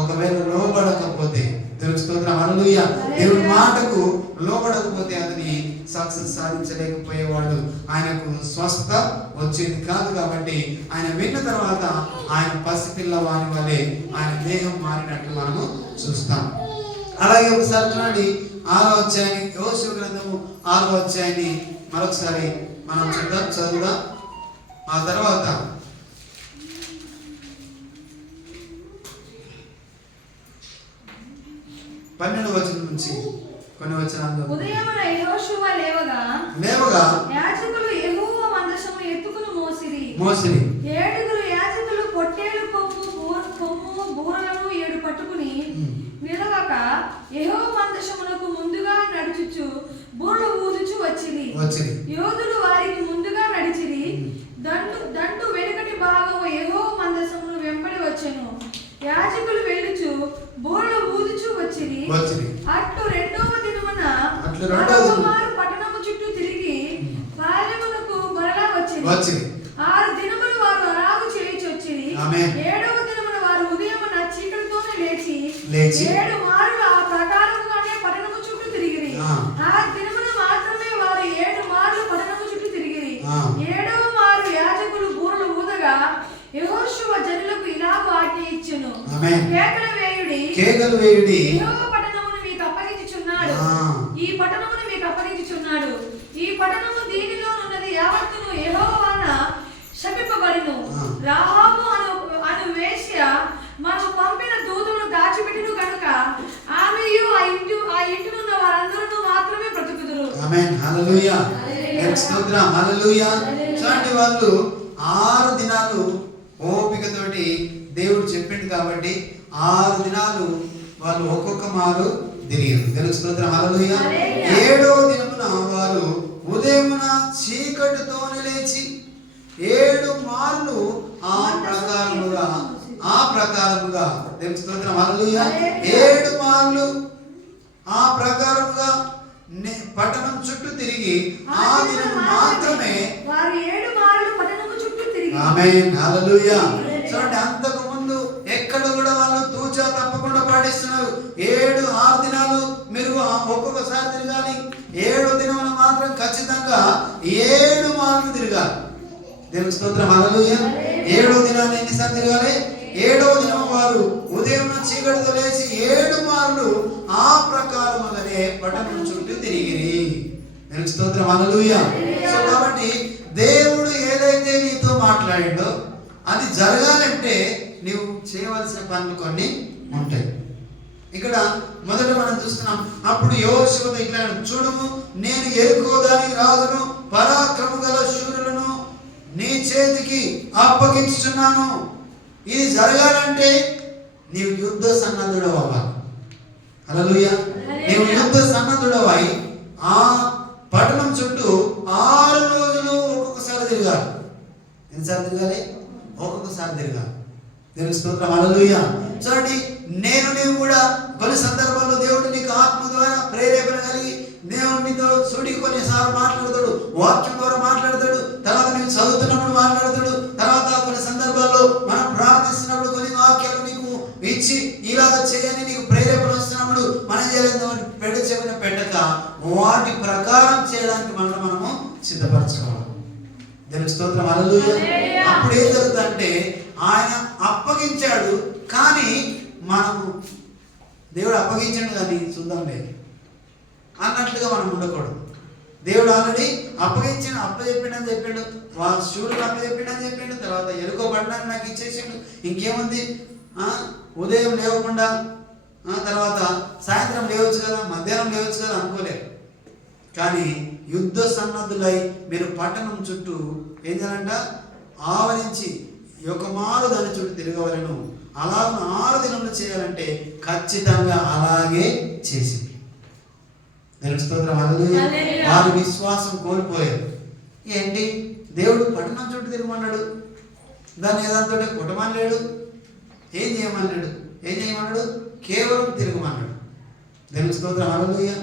ఒకవేళ లోబడకపోతే. దేవుని స్తోత్రం. హల్లెలూయా. దేవుని మాటకు లోబడకపోతే అతని సక్సెస్ సాధించలేకపోయేవాడు, ఆయనకు స్వస్థత వచ్చేది కాదు. కాబట్టి ఆయన విన్న తర్వాత ఆయన పసిపిల్లవాని వలె ఆయన దేహం మారినట్లు మనము చూస్తాం. అలాగే ఒకసారి చూడండి 6వ అధ్యాయాన్ని, యోషువ గ్రంథము 6వ అధ్యాయాన్ని మరొకసారి మనం చదువుదాం. ఆ తర్వాత 12వ వచనం నుంచి కొన్ని వచనాలు. ఉదయమున యెహోషువ లేవగా యాజకులు యెహోవా మందసము ఎత్తుకుని మోసిరి. 7 యాజకులు పొట్టేలు కొమ్ము బూరలను 7 పట్టుకుని నిలవక యెహోవా మందసమునకు ముందుగా నడుచుచు బూరలు ఊదుచు వచ్చిరి. యోధులు వారికి ముందుగా నడిచిరి. దండు వెనుకటి భాగము యెహోవా మందసమును వెంబడి వచ్చెను. యాజకులు వెళ్ళుచు బూరలు ఊదుచు వచ్చిరి. అట్లు 2వ దినమున పట్టణము చుట్టూ తిరిగి పాలెమునకు మరలా వచ్చిరి. 6 దినములు వారు అలాగు చేయుచు వచ్చిరి. 7వ దినమున వారు ఉదయమున చీకటితోనే లేచి 7 మార్లు ఆ ప్రకారముగానే పట్టణము చుట్టూ తిరిగిరి. ఆ దినమున మాత్రమే వారు 7 మార్లు పట్టణము చుట్టూ తిరిగిరి. 7వ మారు యాజకులు బూరలు ఊదగా యెహోషువ జనులకు ఇలాగ ఆజ్ఞ ఇచ్చెను. కేకలు వేయుడి. యెహోవా పట్టణమును మీకు అప్పగించుచున్నాడు. ఈ పట్టణమును మీకు అప్పగించుచున్నాడు. ఈ పట్టణము దీనిలోనున్నది యావత్తును యెహోవాన శపింపబడును. రాహాబు అను వేశ్య మనం పంపిన దూతను దాచిపెట్టును కనుక ఆమెయు ఆ ఇంటినున్న వారందరూ మాత్రమే బ్రతుకుదురు. ఆమేన్. హల్లెలూయా. స్తోత్రం. హల్లెలూయా. చూడండి, వాళ్ళు 6 దినాలు ఓపికతోటి దేవుడు చెప్పిండు కాబట్టి 6 దినాలు వాళ్ళు ఒక్కొక్క మారు తిరిగారు. దేవుని స్తోత్రం. హల్లెలూయా. 7వ దినమున వారు ఉదయమున చీకటితోనే లేచి 7 మార్లు ఆ ప్రకారముగా దేవుని స్తోత్రం. హల్లెలూయా. 7 మార్లు ఆ ప్రకారముగా పట్టణం చుట్టూ తిరిగి ఆ దినం మాత్రమే వారు 7 మార్లు పట్టణము చుట్టూ తిరిగి. ఆమేన్. హల్లెలూయా. చూడండి, అంతకు ముందు ఎక్కడ కూడా వాళ్ళు తూచా తప్పకుండా పాటిస్తున్నారు. 6 దినాలు మీరు ఒక్కొక్కసారి తిరగాలి. 7వ దినమున మాత్రం ఖచ్చితంగా 7 మార్లు తిరగాలి. దేవుని స్తోత్రం. హల్లెలూయా. 7వ దినాన్ని ఎన్నిసార్లు తిరగాలి? 7వ దినం వారు ఉదయం చీకటితో లేచి 7 మార్లు ఆ ప్రకారముగానే పట్టణం చుట్టూ తిరిగిరి. దేవుని స్తోత్రం. హల్లెలూయా. సో కాబట్టి దేవుడు ఏదైతే నీతో మాట్లాడిండో అది జరగాలంటే నీవు చేయవలసిన పనులు కొన్ని ఉంటాయి. ఇక్కడ మొదట మనం చూస్తున్నాం, అప్పుడు యెహోషువతో ఇట్లా, చూడుము, నేను యెరికో దాని రాజును పరాక్రమ గల శూరులను నీ చేతికి అప్పగించుచున్నాను. ఇది జరగాలంటే నీవు యుద్ధ సన్నద్ధుడు అవ్వాలి. హల్లెలూయా. నీవు యుద్ధ సన్నద్ధుడవై ఆ పట్టణం చుట్టూ 6 రోజులు ఒక్కొక్కసారి తిరగాలి. ఎన్నిసార్లు తిరగాలి? ఒక్కొక్కసారి తిరగాలి. దేవుని స్తోత్రం. హల్లెలూయా. చూడండి, నీవు కూడా కొన్ని సందర్భాల్లో దేవుడు నీకు ఆత్మ ద్వారా ప్రేరేపణ కలిగి దేవుడు నీతో చూడి కొన్నిసార్లు మాట్లాడతాడు, వాక్యం ద్వారా మాట్లాడతాడు, తర్వాత నీవు చదువుతున్నప్పుడు మాట్లాడతాడు, తర్వాత కొన్ని సందర్భాల్లో మనం ప్రార్థిస్తున్నప్పుడు కొన్ని వాక్యాలు నీకు ఇచ్చి ఇలాగ చేయని నీకు ప్రేరేపణ వస్తున్నప్పుడు మనం చేయలేదు చెవిన పెట్టక వాటి ప్రకారం చేయడానికి మనము సిద్ధపరచుకోవాలి. దేవుని స్తోత్రం. హల్లెలూయా. అప్పుడు ఏం జరుగుతుందంటే ఆయన అప్పగించాడు, కానీ మనము దేవుడు అప్పగించాడు కానీ చూద్దాంలే అన్నట్లుగా మనం ఉండకూడదు. దేవుడు ఆల్రెడీ అప్పచెప్పిండని చెప్పిండు, వాళ్ళ శివుడికి అప్పచెప్పిండని చెప్పిండు, తర్వాత ఎలుకో పడ్డాన్ని నాకు ఇచ్చేసిండు, ఇంకేముంది, ఉదయం లేవకుండా తర్వాత సాయంత్రం లేవచ్చు కదా, మధ్యాహ్నం లేవచ్చు కదా అనుకోలేదు. కానీ యుద్ధ సన్నద్ధులై మీరు పట్టణం చుట్టూ ఏం చేయాలంట? ఆవరించి ఒక మారు దాని చుట్టూ తిరగవలను. అలా 6 దినములు చేయాలంటే ఖచ్చితంగా అలాగే చేసింది. దేవుని స్తోత్రం. హల్లెలూయా. వారి విశ్వాసం కోల్పోయారు. ఏంటి, దేవుడు పట్టణం చుట్టూ తిరగమన్నాడు, దాన్ని ఏదంతో కుటుంబం ఏం చేయమన్నాడు? కేవలం తిరగమన్నాడు. దేవుని స్తోత్రం. హల్లెలూయా.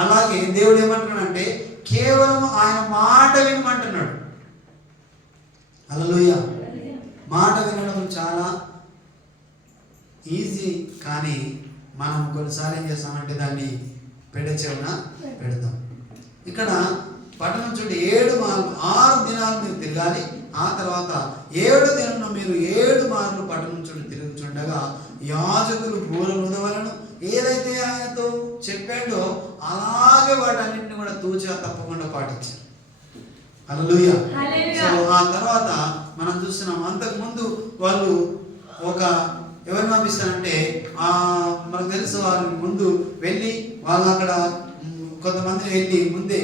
అలాగే దేవుడు ఏమంటున్నాడంటే కేవలం ఆయన మాట వినమంటున్నాడు. హల్లెలూయా. మాట వినడం చాలా ఈజీ, కానీ మనం కొన్నిసార్లు ఏం చేస్తామంటే దాన్ని చెవున పెడతాం. ఇక్కడ పట్టణం చుట్టూ 6 దినాలు మీరు తిరగాలి. ఆ తర్వాత 7 దినంలో మీరు 7 మార్లు పట్టణం చుట్టూ తిరుగుతుండగా యాజకులు బూరలు ఊదవలెను. ఏదైతే ఆయనతో చెప్పాడో అలాగే వాటన్నింటిని కూడా తూచా తప్పకుండా పాటించారు. హల్లెలూయా. సో ఆ తర్వాత మనం చూస్తున్నాం, అంతకుముందు వాళ్ళు ఎవరిని పంపిస్తారంటే మనకు తెలుసు, వాళ్ళ ముందు వెళ్ళి వాళ్ళు అక్కడ కొంతమందిని వెళ్ళి ముందే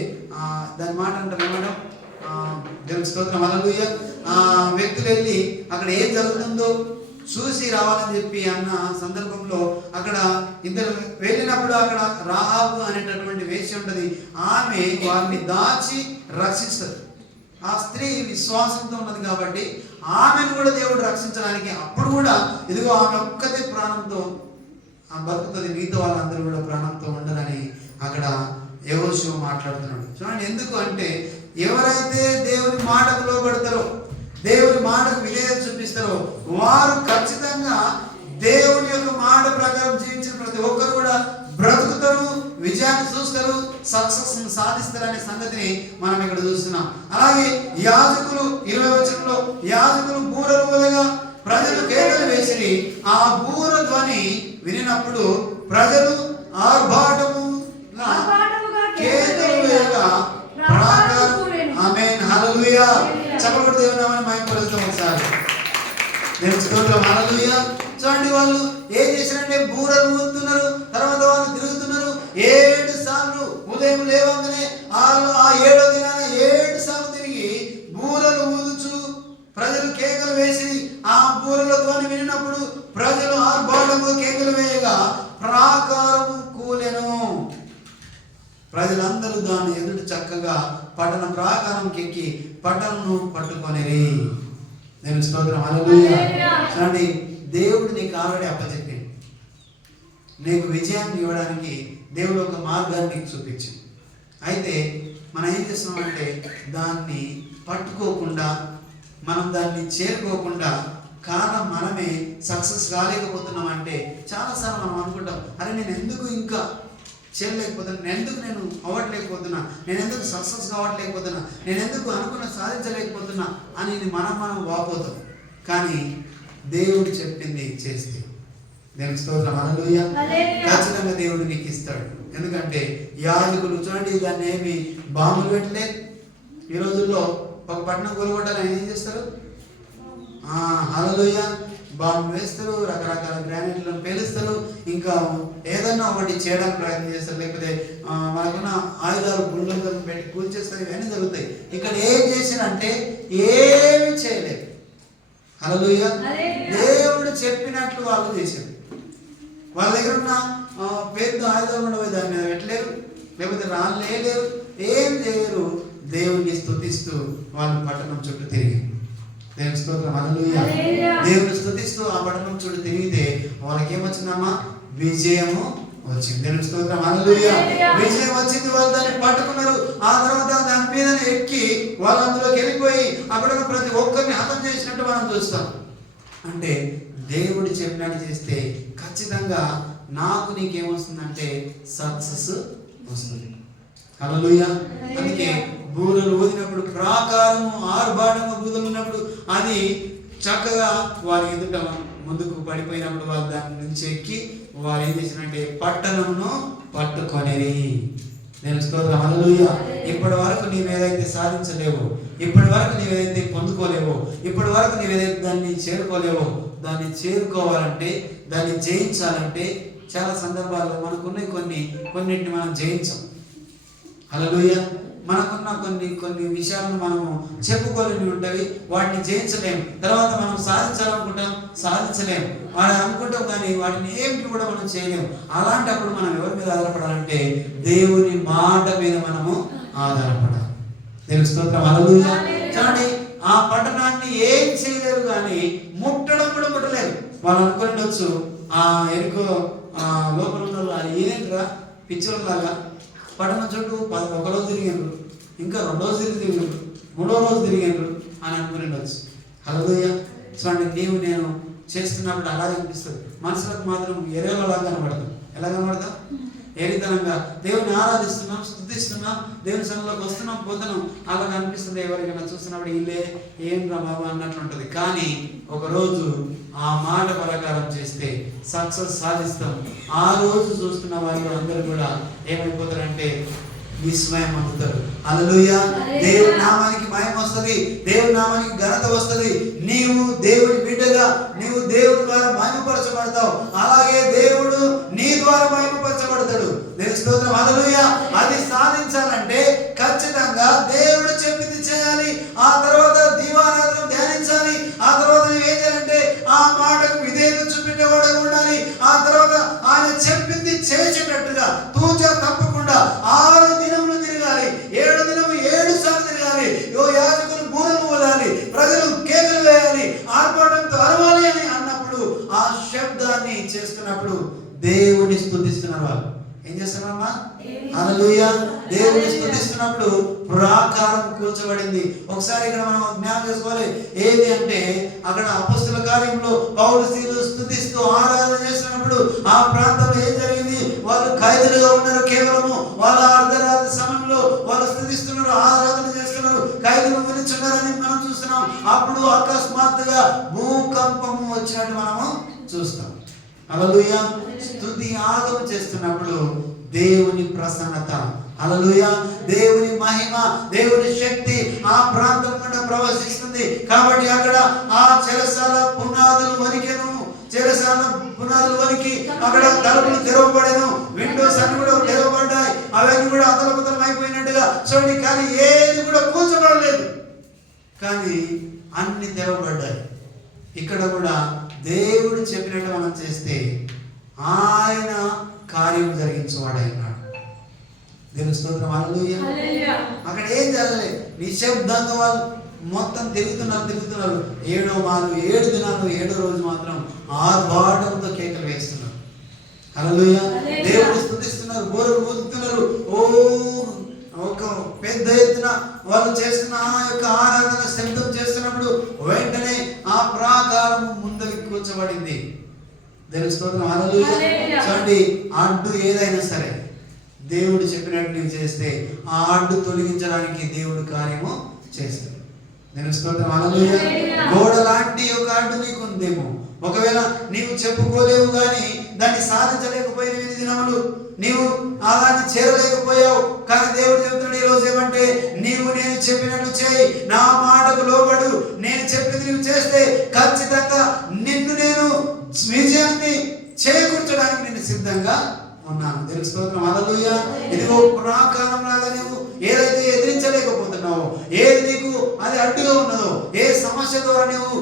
దాని మాట అంటారు ఏమడం, దేవుని స్తోత్రం. హల్లెలూయా. వ్యక్తులు వెళ్ళి అక్కడ ఏం జరుగుతుందో చూసి రావాలని చెప్పి అన్న సందర్భంలో అక్కడ ఇద్దరు వెళ్ళినప్పుడు అక్కడ రాహాబు అనేటటువంటి వేశ్య ఉంటుంది. ఆమె వారిని దాచి రక్షిస్తుంది. ఆ స్త్రీ విశ్వాసంతో ఉన్నది కాబట్టి ఆమెను కూడా దేవుడు రక్షించడానికి అప్పుడు కూడా ఇదిగో ఆమె ఒక్కతే ప్రాణంతో బతుకుతుంది, మిగతా వాళ్ళందరూ కూడా ప్రాణంతో ఉండరని అక్కడ యెహోషువ మాట్లాడుతున్నాడు. చూడండి, ఎందుకు అంటే ఎవరైతే దేవుని మాటకు లోబడతారో, దేవుని మాటకు విధేయత చూపిస్తారో వారు ఖచ్చితంగా దేవుని యొక్క మాట ప్రకారం జీవించిన ప్రతి ఒక్కరు కూడా బ్రతుకుతారు, విజయాన్ని చూస్తారు, సక్సెస్ సాధిస్తారనే సంగతిని మనం ఇక్కడ చూస్తున్నాం. అలాగే యాజకులు 20వ వచనంలో యాజకులు బూరలు ఊదగా ప్రజలు కేకలు వేసి ఆ బూర ధ్వని వినినప్పుడు ప్రజలు ఆర్భాటముగా కేకలు వేయగా ఆమేన్. హల్లెలూయా. చప్పట్లు దేవుని నామమున మహిమపరుస్తాం ఒకసారి. దేవుని స్తోత్రం. హల్లెలూయా. చూడండి, వాళ్ళు ఏం చేశారంటే బూరలు ఊదుతున్నారు, తర్వాత వాళ్ళు తిరుగుతున్నారు 7 సార్లు. ఉదయం లేవంగానే ఆ 7వ దినాన 7 సార్లు తిరిగి బూరలు ఊదుచు ప్రజలు కేకలు వేసి ఆ బూరల ధ్వని వినినప్పుడు ప్రజలు ఆర్భాటముగా కేకలు వేయగా ప్రాకారము కూలెను. ప్రజలందరూ దాని ఎదుట చక్కగా పట్టణ ప్రాకారంకి ఎక్కి పట్టణను పట్టుకొనిరి. దేవుని స్తోత్రం. హల్లెలూయా. చూడండి, దేవుడు నీకు ఆల్రెడీ అప్పచెప్పాడు. నీకు విజయాన్ని ఇవ్వడానికి దేవుడు ఒక మార్గాన్ని నీకు చూపించింది. అయితే మనం ఏం చేస్తున్నామంటే దాన్ని పట్టుకోకుండా, మనం దాన్ని చేరుకోకుండా కారణం మనమే సక్సెస్ కాలేకపోతున్నాం. అంటే చాలాసార్లు మనం అనుకుంటాం, అరే నేను ఎందుకు ఇంకా చేయలేకపోతున్నా, నేను అవ్వట్లేకపోతున్నా, నేను ఎందుకు సక్సెస్ కావట్లేకపోతున్నా, నేను ఎందుకు అనుకున్న సాధించలేకపోతున్నా అని మనం వాపోతాం. కానీ దేవుడు చెప్పింది చేస్తే దేవుని స్తోత్రం. హల్లెలూయా. ఖచ్చితంగా దేవుడు నీకు ఇస్తాడు. ఎందుకంటే యాజకులు చూడండి, దాన్ని ఏమి బాంబులు పెట్టలేదు. ఈ రోజుల్లో ఒక పట్టణం కొలగొట్టాలని ఏం చేస్తారు? హల్లెలూయా, బాంబు వేస్తారు, రకరకాల గ్రానైట్లను పేలుస్తారు, ఇంకా ఏదన్నా ఒకటి చేయడానికి ప్రయత్నం చేస్తారు, లేకపోతే మనకున్న ఆయుధాలు బుల్డోజర్లు పెట్టి కూల్చేస్తారు. ఇవన్నీ జరుగుతాయి. ఇక్కడ ఏం చేసినంటే ఏమి చేయలేదు. హల్లెలూయా. దేవుడు చెప్పినట్లు వాళ్ళు చేశారు. వాళ్ళ దగ్గర ఉన్న పెద్ద ఆయుధాలు కూడా పోయి దాని మీద పెట్టలేరు, లేకపోతే రాళ్ళు లేరు, ఏం చేయరు. దేవుణ్ణి స్తుతిస్తూ వాళ్ళు పట్టణం చుట్టూ తిరిగి, దేవుని స్తోత్రం హల్లెలూయా, దేవుని స్తుతిస్తూ ఆ పట్టణం చుట్టూ తిరిగితే వాళ్ళకి ఏమొచ్చిందమ్మా? విజయము వచ్చింది. దేవుని స్తోత్రం హల్లెలూయా. విజయం వచ్చింది. వాళ్ళు దాన్ని పట్టుకున్నారు. ఆ తర్వాత దాని మీద ఎక్కి వాళ్ళు అందులోకి వెళ్ళిపోయి అక్కడ ప్రతి ఒక్కరిని హతం చేసినట్టు మనం చూస్తాం. అంటే దేవుడు చెప్పినట్టు చేస్తే ఖచ్చితంగా నాకు నీకేమొస్తుందంటే సక్సెస్ వస్తుంది. హల్లెలూయా. అందుకే బూరలు ఊదినప్పుడు, ప్రాకారము ఆర్భాటము బూరలు ఉన్నప్పుడు అది చక్కగా వారి ఎదుట ముందుకు పడిపోయినప్పుడు వాళ్ళు దాని నుంచి ఎక్కి వారు ఏం చేసినట్టే పట్టణమును పట్టుకొనేది. నేను స్తోత్రం హల్లెలూయా. ఇప్పటి వరకు నీవేదైతే సాధించలేవో, ఇప్పటి వరకు నీవేదైతే పొందుకోలేవో, ఇప్పటి వరకు నీవేదైతే దాన్ని చేరుకోలేవో, దాన్ని చేరుకోవాలంటే, దాన్ని జయించాలంటే చాలా సందర్భాల్లో మనకున్న కొన్నిటిని మనం జయించాం. హల్లెలూయా. మనకున్న కొన్ని విషయాలను మనము చెప్పుకోలేని ఉంటాయి, వాటిని జయించలేము. తర్వాత మనం సాధించాలనుకుంటాం, సాధించలేము. వాటిని అనుకుంటాం కానీ వాటిని ఏమిటి కూడా మనం చేయలేము. అలాంటప్పుడు మనం ఎవరి మీద ఆధారపడాలంటే దేవుని మాట మీద మనము ఆధారపడాలి. దేవుని స్తోత్రం హల్లెలూయా. చూడండి, ఆ పట్టణాన్ని ఏం చేయలేరు కానీ ముట్టడం కూడా ముట్టలేరు. వాళ్ళు అనుకునేవచ్చు ఆ ఎరుకో లోపల ఉన్న ఏదేంట్రా పిచ్చర్లాగా పట్టణం చుట్టూ ఒక రోజు తిరిగారు, ఇంకా 2వ రోజు తిరిగారు, 3వ రోజు తిరిగారు అని అనుకునేవచ్చు. హల్లెలూయా. చూడండి, నీవు నేను చేస్తున్నప్పుడు అలాగే అనిపిస్తుంది. మనసులకు మాత్రం ఎరేలాగా కనబడతాం. ఎలా కనబడతాం? ఏరితనంగా దేవుని ఆరాధిస్తున్నాం, స్తుతిస్తున్నాం, దేవుని సన్నిధిలోకి వస్తున్నాం, పోతున్నాం, అలాగ అనిపిస్తుంది. ఎవరికైనా చూస్తున్నప్పుడు ఇల్లే ఏం రా బాబా అన్నట్లు ఉంటుంది. కానీ ఒకరోజు ఆ మాట ప్రకారం చేస్తే సక్సెస్ సాధిస్తాం. ఆ రోజు చూస్తున్న వాళ్ళు అందరూ కూడా ఏమైపోతారంటే విస్మయం అందుతారు. హల్లెలూయా. దేవుని నామానికి మహిమ వస్తుంది, దేవుని నామానికి ఘనత వస్తుంది. నీవు దేవుని బిడ్డగా, నీవు దేవుని ద్వారా మహిమపరచబడతావు. అలాగే దేవుడు నీ ద్వారా మహిమపరచబడతాడు. దేవుని స్తోత్రం హల్లెలూయా. అది సాధించాలంటే ఖచ్చితంగా దేవుడు చెప్పింది చేయాలి. ఆ తర్వాత దీవారాత్రం ధ్యానించాలి. ఆ తర్వాత నువ్వు ఏం చేయాలంటే ఆ మాటకు విధేయత చూపించేవాడు ఉండాలి. ఆ తర్వాత ఆయన చెప్పింది చేసేటట్టుగా తూచా తప్పకుండా 6 దినములు తిరగాలి, 7 దినము 7 సార్లు తిరగాలి. యాజకులు బూరలు ఊదాలి, ప్రజలు కేకలు వేయాలి, ఆర్భాటంతో అరవాలి అని అన్నప్పుడు ఆ శబ్దాన్ని చేస్తున్నప్పుడు దేవుని స్తుతిస్తున్నారు. వాళ్ళు ఏం చేస్తున్నారమ్మా? హల్లెలూయా. దేవుని స్తుతిస్తున్నప్పుడు ప్రాకారం కూల్చబడింది. ఒకసారి ఇక్కడ మనం జ్ఞాపకం చేసుకోవాలి. ఏది అంటే అక్కడ అపొస్తలుల కార్యంలో పౌలు శీలు స్తుతిస్తూ ఆరాధన చేస్తున్నప్పుడు ఆ ప్రాంతంలో ఏం జరిగింది? వాళ్ళు ఖైదులుగా ఉన్నారు. కేవలము వాళ్ళ అర్ధరాత్రి సమయంలో వాళ్ళు స్తుతిస్తున్నారు, ఆరాధన చేస్తున్నారు, ఖైదులు వినిచున్నారని మనం చూస్తున్నాం. అప్పుడు అకస్మాత్తుగా భూకంపము వచ్చినట్టు మనము చూస్తాం. హల్లెలూయా. స్తుతి ఆగమ చేస్తున్నప్పుడు దేవుని ప్రసన్నత, హల్లెలూయా, దేవుని మహిమ, దేవుని శక్తి ఆ ప్రాంతం గుండా ప్రవహిస్తుంది. కాబట్టి అక్కడ ఆ చెరసాల పునాదులు వణికెను. చెరసాల పునాదులు వణికి అక్కడ తలుపులు తెరవబడెను. విండోస్ అన్ని కూడా తెరవబడ్డాయి. అవన్నీ కూడా అతలకుతలం అయిపోయినట్టుగా చూడండి. కానీ ఏది కూడా కూల్చబడలేదు, కానీ అన్ని తెరవబడ్డాయి. ఇక్కడ కూడా దేవుడు చెప్పినట్టు మనం చేస్తే ఆయన కార్యం జరిగించేవాడైనాడు. దేవుని స్తోత్రం హల్లెలూయా. అక్కడ ఏం జరగలేదు, నిశ్శబ్దంగా వాళ్ళు మొత్తం తిరుగుతున్నారు. 7 దినాలు 7వ రోజు మాత్రం ఆర్భాటంతో కేకలు వేస్తున్నారు. హల్లెలూయా. దేవుడు స్తుతిస్తున్నారు, బూరలు ఊదుతున్నారు. ఒక పెద్ద ఎత్తున వాళ్ళు చేస్తున్న ఆ యొక్క ఆరాధన శబ్దం చేస్తున్నప్పుడు వెంటనే ఆ ప్రాకారం ముందరికి కూర్చోబడింది. దేవుని స్తోత్రం హల్లెలూయా. చూడండి, అడ్డు ఏదైనా సరే దేవుడు చెప్పినట్టు నీవు చేస్తే ఆ అడ్డు తొలగించడానికి దేవుడు కార్యము చేస్తాడు. దేవుని స్తోత్రం హల్లెలూయా. గోడ లాంటి ఒక అడ్డు నీకు ఉందేమో, ఒకవేళ నీవు చెప్పుకోలేవు కానీ దాన్ని సాధించలేకపోయిన 8 దినములు నీవు అలాంటి చేరలేకపోయావు. కానీ దేవుడు చెప్తున్నాడు ఈరోజు ఏమంటే, నీవు నేను చెప్పినట్టు చేయి, నా మాటకు లోబడు, నేను చెప్పింది నీవు చేస్తే ఖచ్చితంగా నిన్ను నేను విజయాన్ని చేకూర్చడానికి నేను సిద్ధంగా ఉన్నాను. దేవుని స్తోత్రం. హల్లెలూయా. ఇదిగో ప్రాకారం లాగా నువ్వు ఏదైతే ఎదిరించలేకపోతున్నావో, ఏది నీకు అది అడ్డుగా ఉన్నదో, ఏ సమస్య ద్వారా నువ్వు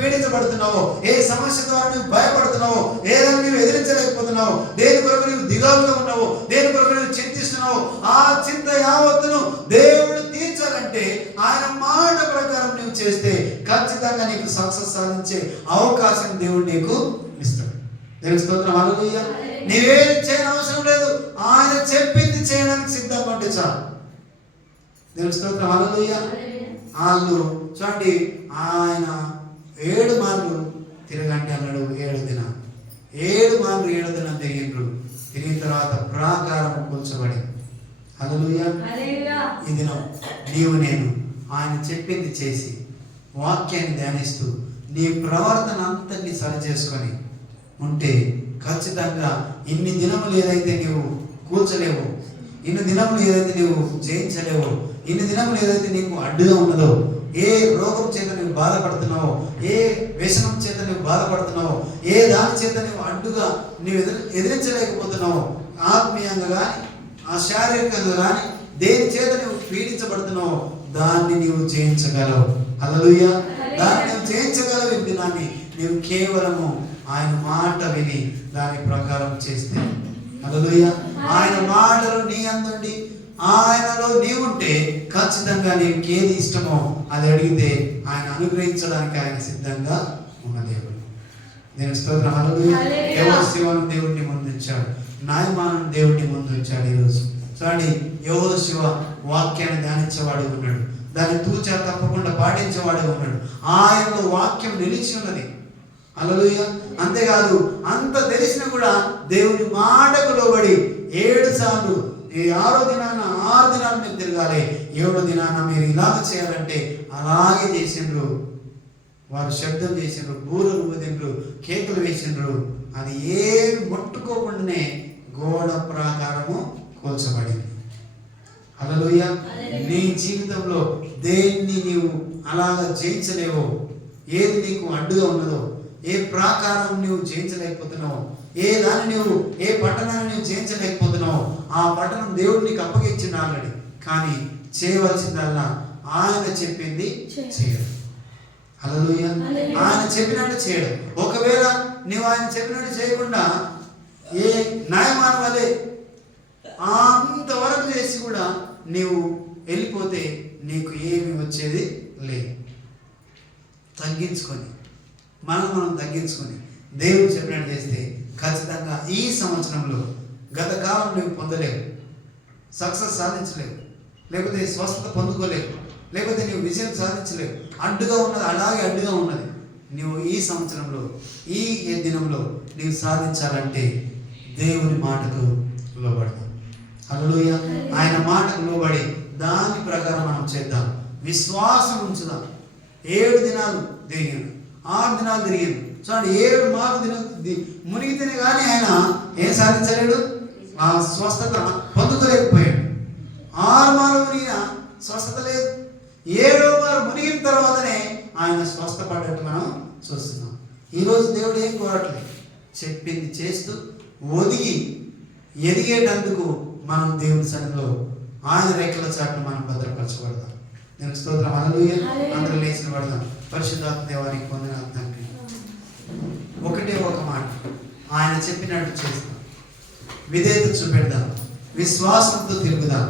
పీడించబడుతున్నావో, ఏ సమస్య ద్వారా నువ్వు భయపడుతున్నావో, ఏదైనా నువ్వు ఎదిరించలేకపోతున్నావో, దేని కొరకు నువ్వు దిగాలుగా ఉన్నావో, దేని కొరకు నువ్వు చింతిస్తున్నావో, ఆ చింత యావత్తును దేవుడు తీర్చాలంటే ఆయన మాట ప్రకారం నువ్వు చేస్తే ఖచ్చితంగా నీకు సక్సెస్ సాధించే అవకాశం దేవుడు నీకు ఇస్తాడు. దేవుని స్తోత్రం. హల్లెలూయా. నీవేం చేయని అవసరం లేదు, ఆయన చెప్పింది చేయడానికి సిద్ధంగా ఉంటే చాలు. దేవుని స్తోత్రం. హల్లెలూయా. వాళ్ళు చూడండి, ఆయన 7 మార్లు తిరగండి అన్నాడు. 7 దినాలు 7 మార్లు 7 దినం తిరిగిండ్రు. తిరిగిన తర్వాత ప్రాకారం కూల్చబడి. హల్లెలూయా. ఈ దినం నీవు నేను ఆయన చెప్పింది చేసి వాక్యాన్ని ధ్యానిస్తూ నీ ప్రవర్తన అంతటినీ సరి చేసుకొని ఉంటే ఖచ్చితంగా ఇన్ని దినములు ఏదైతే నీవు కూల్చలేవో, ఇన్ని దినములు ఏదైతే నీవు జయించలేవో, ఇన్ని దినములు ఏదైతే నీకు అడ్డుగా ఉన్నదో, ఏ రోగం చేత నువ్వు బాధపడుతున్నావో, ఏ వ్యసనం చేత నువ్వు బాధపడుతున్నావో, ఏ దాని చేత నువ్వు అడ్డుగా నువ్వు ఎదిరించలేకపోతున్నావో, ఆత్మీయంగా కానీ ఆ శారీరకంగా కానీ దేని చేత నువ్వు పీడించబడుతున్నావో దాన్ని నీవు జయించగలవు. హల్లెలూయా. దాన్ని నువ్వు జయించగలవు. ఈ దినాన్ని నీవు కేవలము ఆయన మాట విని దాని ప్రకారం చేస్తే. హల్లెలూయా. ఆయన మాటలు నీ అందుండి ఆయనలో నీవుంటే ఖచ్చితంగా నీకు ఏది ఇష్టమో అది అడిగితే ఆయన అనుగ్రహించడానికి ఆయన సిద్ధంగా ఉన్న దేవుడు. నేను స్తోత్రం. హల్లెలూయా. యెహోషువను దేవుడిని ముందుంచాడు, నాయమాను దేవుడిని ముందుంచాడు. ఈరోజు చూడండి, యెహోషువ వాక్యాన్ని ధ్యానించేవాడు ఉన్నాడు, దాన్ని తూచా తప్పకుండా పాటించేవాడు ఉన్నాడు. ఆయనలో వాక్యం నిలిచి ఉన్నది. హల్లెలూయా. అంతేకాదు, అంత తెలిసినా కూడా దేవుని మాటకు లోబడి 7 సార్లు ఈ 6వ దినాన 6 దినాలు మీరు తిరగాలి, 7వ దినాన మీరు ఇలాగ చేయాలంటే అలాగే చేసిండ్రు. వారు శబ్దం చేసిండ్రు, బూరలు ఊదిండ్రు, కేకులు వేసిండ్రు. అది ఏమి ముట్టుకోకుండానే గోడ ప్రాకారము కూల్చబడింది. హల్లెలూయా. నీ జీవితంలో దేన్ని నీవు అలాగ జయించలేవో, ఏది నీకు అడ్డుగా ఉన్నదో, ఏ ప్రాకారం నువ్వు జయించలేకపోతున్నావు, ఏ దాన్ని నువ్వు ఏ పట్టణాన్ని నువ్వు జయించలేకపోతున్నావు, ఆ పట్టణం దేవుడు నీకు అప్పగించింది ఆల్రెడీ. కానీ చేయవలసిందల్లా ఆయన చెప్పింది చేయడం. హల్లెలూయా. ఆయన చెప్పినట్టు చేయడం. ఒకవేళ నువ్వు ఆయన చెప్పినట్టు చేయకుండా ఏ న్యాయమాన వలె అంతవరకు చేసి కూడా నీవు వెళ్ళిపోతే నీకు ఏమి వచ్చేది లేదు. తగ్గించుకొని మనం తగ్గించుకొని దేవుడు చెప్పినట్టు చేస్తే ఖచ్చితంగా ఈ సంవత్సరంలో గత కాలం నువ్వు పొందలేవు, సక్సెస్ సాధించలేవు, లేకపోతే స్వస్థత పొందుకోలేవు, లేకపోతే నువ్వు విజయం సాధించలేవు. అడ్డుగా ఉన్నది అలాగే అడ్డుగా ఉన్నది. నువ్వు ఈ సంవత్సరంలో ఈ దినంలో నీవు సాధించాలంటే దేవుని మాటకు లోబడదాం. హల్లెలూయా. ఆయన మాటకు లోబడి దాని ప్రకారం మనం చేద్దాం. విశ్వాసం ఉంచుదాం. 7 దినాలు తిరిగాను, 6 దినాలు తిరిగాను. చూడండి, 7 మార్లు మునిగితేనే కానీ ఆయన ఏం సాధించలేడు, ఆ స్వస్థత పొందుకోలేకపోయాడు. 6 మార్లు మునిగిన స్వస్థత లేదు. 7వ మారు మునిగిన తర్వాతనే ఆయన స్వస్థపడ్డట్టు మనం చూస్తున్నాం. ఈరోజు దేవుడు ఏం కోరట్లేదు, చెప్పింది చేస్తూ ఒదిగి ఎదిగేటందుకు మనం దేవుని సన్నిధిలో ఆయన రెక్కల చాటును మనం భద్రపరచబడదాం. నేను స్తోత్రం. హల్లెలూయా. అందరూ లేచిన పడదాం. పరిశుద్ధాత్మ దేవానికి వందనాలు తండ్రి. ఒకటే ఒక మాట, ఆయన చెప్పినట్టు చేస్తాం, విధేయత చూపెడదాం, విశ్వాసంతో తిరుగుదాం.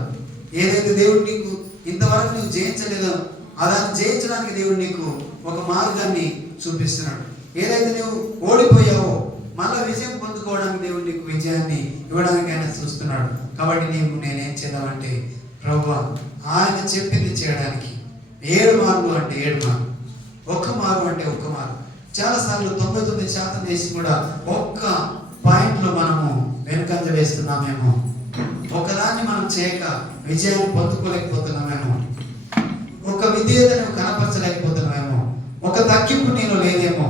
ఏదైతే దేవుడు నీకు ఇంతవరకు నువ్వు జయించలేదో అదాన్ని జయించడానికి దేవుడు నీకు ఒక మార్గాన్ని చూపిస్తున్నాడు. ఏదైతే నువ్వు ఓడిపోయావో మళ్ళీ విజయం పొందుకోవడానికి దేవుడు నీకు విజయాన్ని ఇవ్వడానికి ఆయన చూస్తున్నాడు. కాబట్టి నేనేం చేద్దామంటే, ప్రభువా ఆయన చెప్పింది చేయడానికి 7 మార్లు అంటే 7 మార్లు, 1 మారు అంటే 1 మారు. చాలాసార్లు 99% వేసి కూడా ఒక్క పాయింట్లో మనము వెనుకంజ వేస్తున్నామేమో, ఒకదాన్ని మనం చేయక విజయాన్ని పొందుకోలేకపోతున్నామేమో, ఒక విధేయతను కనపరచలేకపోతున్నామేమో, ఒక తగ్గింపు నీలో లేదేమో,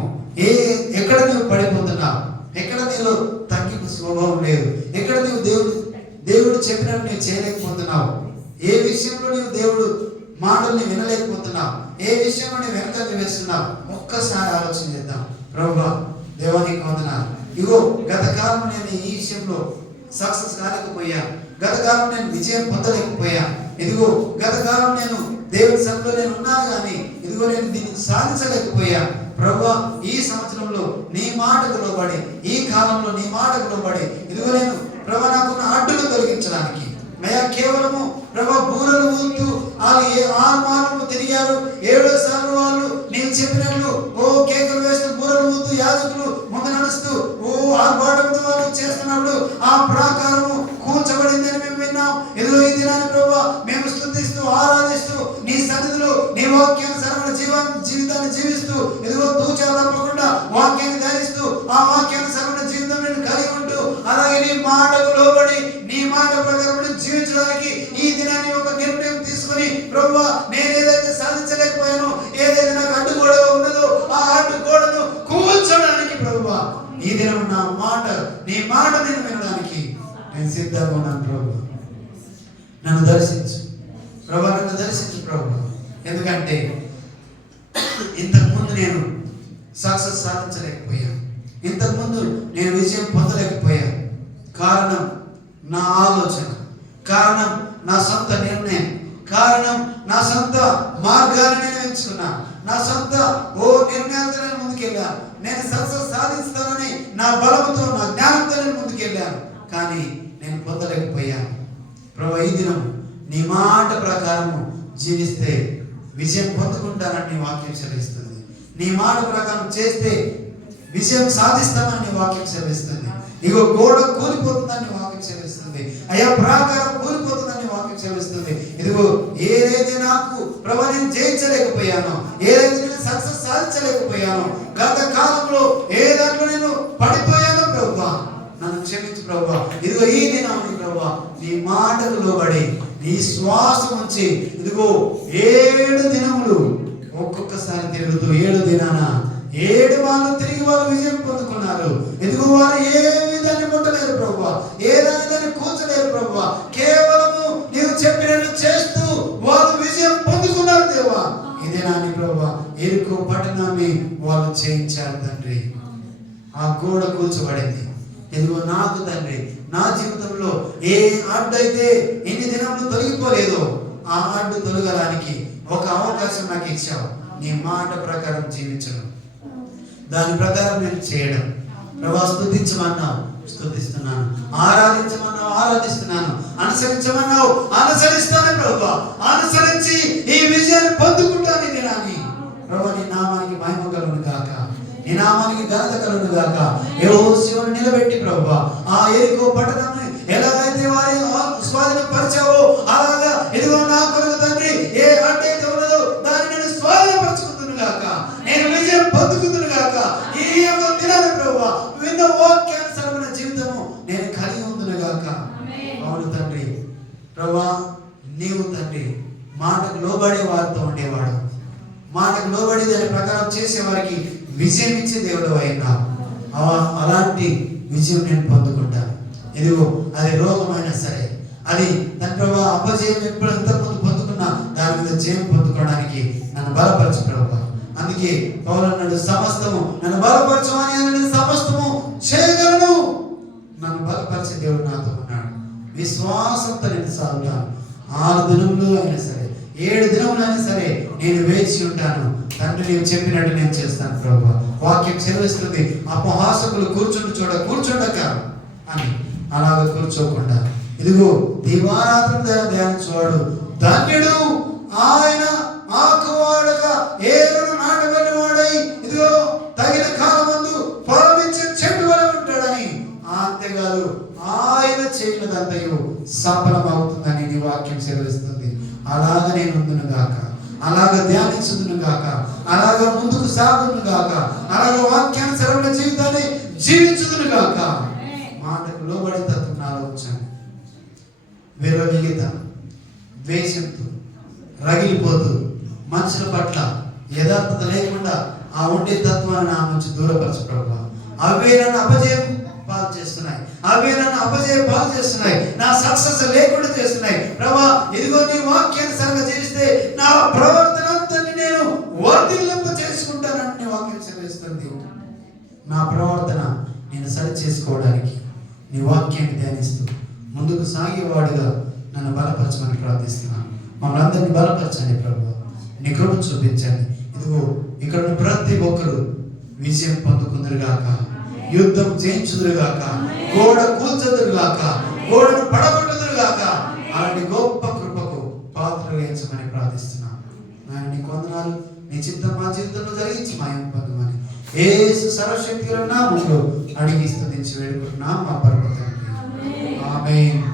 ఎక్కడ నువ్వు పడిపోతున్నావు, ఎక్కడ నీలో తగ్గింపు స్వభావం లేదు, ఎక్కడ నువ్వు దేవుడు చెప్పినట్టు నువ్వు చేయలేకపోతున్నావు, ఏ విషయంలో నువ్వు దేవుడు మాటల్ని వినలేకపోతున్నావు, ఏ విషయంలో నువ్వు వెనకంజ వేస్తున్నావు, ఒక్కసారి ఆలోచన చేద్దాం. ప్రభువా దేవానికి వందనాలు. ఇగో గత కాలం నేను ఈ విషయంలో సక్సెస్ కాలేకపోయా, గత కాలం నేను విజయం పొందలేకపోయా, ఇదిగో గత కాలం నేను దేవుని సభలో నేను ఉన్నాను కానీ ఇదిగో నేను దీన్ని సాధించలేకపోయా. ప్రభువా ఈ సంవత్సరంలో నీ మాటకు లోబడి, ఈ కాలంలో నీ మాటకు లోబడి ఇదిగో నేను ప్రభు నాకున్న అడ్డులు తొలగించడానికి అయ్యా కేవలము ప్రభు బూరలు ఊతూ వాళ్ళు 6 మార్లు తిరిగారు, 7వ సార్లు వాళ్ళు నేను చెప్పినట్లు కేకలు వేస్తూ బూరలు ఊతూ యాజకులు ముందు నడుస్తూ ఆర్భాటంతో వాళ్ళు చేస్తున్నప్పుడు ఆ ప్రాకారము కూల్చబడిందని మేము విన్నాం. ఏదో ఈ దినాన్ని ప్రభు మేము స్తుతిస్తూ ఆరాధిస్తూ నీ సన్నిధిలో నీ వాక్యానుసారమైన జీవితాన్ని జీవిస్తూ ఇదిగో తూచా తప్పకుండా వాక్యాన్ని ధ్యానిస్తూ ఆ వాక్యానుసారమైన జీవితం నేను కలిగి ఉంటూ అలాగే నీ మాటకు లోబడి నీ మాట ప్రకారం జీవించడానికి ఈ దినాన్ని ఒక నిర్ణయం తీసుకుని ప్రభువా నేను ఏదైతే సాధించలేకపోయానో, ఏదైతే నాకు అడ్డుగోడ ఉన్నదో ఆ అడ్డుగోడను కూల్చడానికి ప్రభువా ఈ దినం నా మాట నీ మాట నేను వినడానికి నేను సిద్ధంగా ఉన్నాను. ప్రభువా నన్ను దర్శించు ప్రభువా, నన్ను దర్శించు ప్రభువా. ఎందుకంటే ఇంతకుముందు నేను సక్సెస్ సాధించలేకపోయాను, ఇంతకుముందు నేను విజయం పొందలేకపోయాను. కారణం నా ఆలోచన, కారణం నా సొంత నిర్ణయం, కారణం నా సొంత మార్గాన్ని నేను ఎంచుకున్నా, నా సొంత నిర్ణయాలతో నేను ముందుకెళ్ళాను. నేను సక్సెస్ సాధిస్తానని నా బలంతో నా జ్ఞానంతో నేను ముందుకెళ్ళాను, కానీ నేను పొందలేకపోయాను. ప్రభు ఈ దినం నీ మాట ప్రకారము జీవిస్తే విజయం పొందుకుంటానని నీ వాక్యం సెలవిస్తుంది. నీ మాట ప్రకారం చేస్తే విజయం సాధిస్తామని నీ వాక్యం సెలవిస్తుంది. ఇగో గోడ కూలిపోతుందని వాక్యం సెలవిస్తుంది, అయ్యా ప్రాకారం కూలిపోతుందని వాక్యం సెలవిస్తుంది. ఇదిగో ఏదైతే నాకు ప్రభు నేను జయించలేకపోయానో, ఏదైతే నేను సక్సెస్ సాధించలేకపోయానో, గత కాలంలో ఏ దాంట్లో నేను పడిపోయానో ప్రభువా నన్ను క్షమించు ప్రభువా. ఇదిగో ఈ దినాన్ని ప్రభువా నీ మాటకు లోబడి నీ శ్వాసం ఉంచి ఇదిగో 7 దినములు ఒక్కొక్కసారి తిరుగుతూ 7 దినాన 7 వాళ్ళు తిరిగి వాళ్ళు విజయం పొందుకున్నారు. ఎందుకు వారు ఏ విధాన్ని ముట్టలేరు ప్రభువా, ఏ దాన్ని కూర్చలేరు ప్రభువా, కేవలము నీవు చెప్పినట్టు చేస్తూ వాళ్ళు విజయం పొందుకున్నారు దేవా. ఇదే నాని ప్రభువా ఎరుకో పట్టణాన్ని వాళ్ళు చేయించారు తండ్రి. ఆ గోడ కూల్చబడింది. ఇదిగో నాకు తండ్రి నా జీవితంలో ఏ అడ్డు అయితే ఎన్ని దినాలు తొలగిపోలేదో ఆ అడ్డు తొలగడానికి ఒక అవకాశం నాకు ఇచ్చావు. నీ మాట ప్రకారం జీవించడం, దాని ప్రకారం నేను చేయడం. ప్రభా స్తుతించమన్నావు, స్తుతిస్తున్నాను. ఆరాధించమన్నావు, ఆరాధిస్తున్నాను. అనుసరించమన్నావు, అనుసరిస్తాను ప్రభా. అనుసరించి ఈ విజయాన్ని పొందుకుంటాను. ఇది నాని ప్రభా నీ నామానికి మహిమ కలుగును గాక, నీ నామానికి ఘనత కలుగును గాక. యెహోషువను నిలబెట్టి ప్రభువా ఆ యెరికో పట్టణాన్ని ఎలాగైతే వారి స్వాధీనపరిచావో అలాగా ఇదిగో నా కొరకు తండ్రి ఏ అడ్డైతే ఉన్నదో దాన్ని నేను స్వాధీనపరచుకుందును గాక, నేను విజయం పొందుకుందును గాక. ఈ యొక్క దినాన్ని ప్రభువా విన్న వాక్యానుసారమైన జీవితము నేను కలిగి ఉందును గాక. అవును తండ్రి ప్రభువా నీవు తండ్రి మాటకు లోబడే వారితో ఉండేవాడు, మాటకు లోబడి దాని ప్రకారం చేసే వారికి విజయం ఇచ్చే దేవుడు అయినావు. అలాంటి విజయం నేను పొందుకుంటాను. ఇదిగో అది రోగమైనా సరే, అది దాని ప్రభావ అపజయం ఎప్పుడు ఇంతకుముందు పొందుకున్నా దాని మీద జయం పొందుకోవడానికి నన్ను బలపరచు ప్రభావ. అందుకే పౌలు అన్నాడు సమస్తము నన్ను బలపరచమని, నేను సమస్తము చేయగలను. నన్ను బలపరిచే దేవుడు నాతో ఉన్నాడు. విశ్వాసంతో నేను సాగుతాను. 6 దినములు అయినా సరే 7 దినములైనా సరే నేను వేచి ఉంటాను. తండ్రి నీవు చెప్పినట్టు నేను చేస్తాను ప్రభువా. వాక్యం సెలవిస్తుంది అపహాసకులు కూర్చుండక అని, అలాగ కూర్చోకుండా ఇదిగో దీవారాత్రం ధ్యానించువాడు ధన్యుడు, ఆయన ఆకువాడక ఏరును నాటబడిన వాడై ఇదిగో తగిన కాలమందు ఫలమిచ్చే చెట్టు వలె ఉంటాడని. అంతేకాదు ఆయన చేయనదంతయు సఫలమవుతుందని నీ వాక్యం సెలవిస్తుంది. అలాగ నేను ఉందును గాక, అలాగ ధ్యానించుదును గాక, అలాగ ముందుకు సాగును గాక, అలాగ వాక్యానుసరమైన జీవితాన్ని జీవించుదును గాక. మాటకు లోబడి తత్వం నాలో వచ్చాను. విరవీగత వేషంతో రగిలిపోతూ మనుషుల పట్ల యథార్థత లేకుండా ఆ ఉండే తత్వాన్ని నా నుంచి దూరపరచు ప్రభువా. అవే నన్ను అపజయం పాలు చేస్తున్నాయి, అవే నన్ను అపజయం పాలు చేస్తున్నాయి, నా సక్సెస్ లేకుండా చేస్తున్నాయి. ప్రభా ఇదిగో నీ వాక్యానుసారంగా జీవిస్తే నా ప్రవర్తన అంతని నేను వర్ధిల్లింప చేసుకుంటానని నీ వాక్యం సెలవిస్తుంది. నా ప్రవర్తన నేను సరి చేసుకోవడానికి నీ వాక్యాన్ని ధ్యానిస్తూ ముందుకు సాగేవాడుగా నన్ను బలపరచమని ప్రార్థిస్తున్నాను. మమ్మల్ని అందరినీ బలపరచండి ప్రభు, నీ కృప చూపించండి. ఇదిగో ఇక్కడ ఉన్న ప్రతి ఒక్కరు విజయం పొందుకుందరుగాక, యుద్ధం జయించుదురుగాక, గోడ కూల్చదురుగాక, గోడను పడగొట్టుదురుగాక. అలాంటి గొప్ప కృపకు పాత్రలు వేయించమని ప్రార్థిస్తున్నాను. నాయన నీకు వందనాలు. నీ చిత్తం మా జీవితంలో జరిగించి మాయం పొందమని యేసు సర్వశక్తి గల నామములో అడిగి స్తుతించి వేడుకుంటున్నాం మా పరమ తండ్రి. ఆమేన్.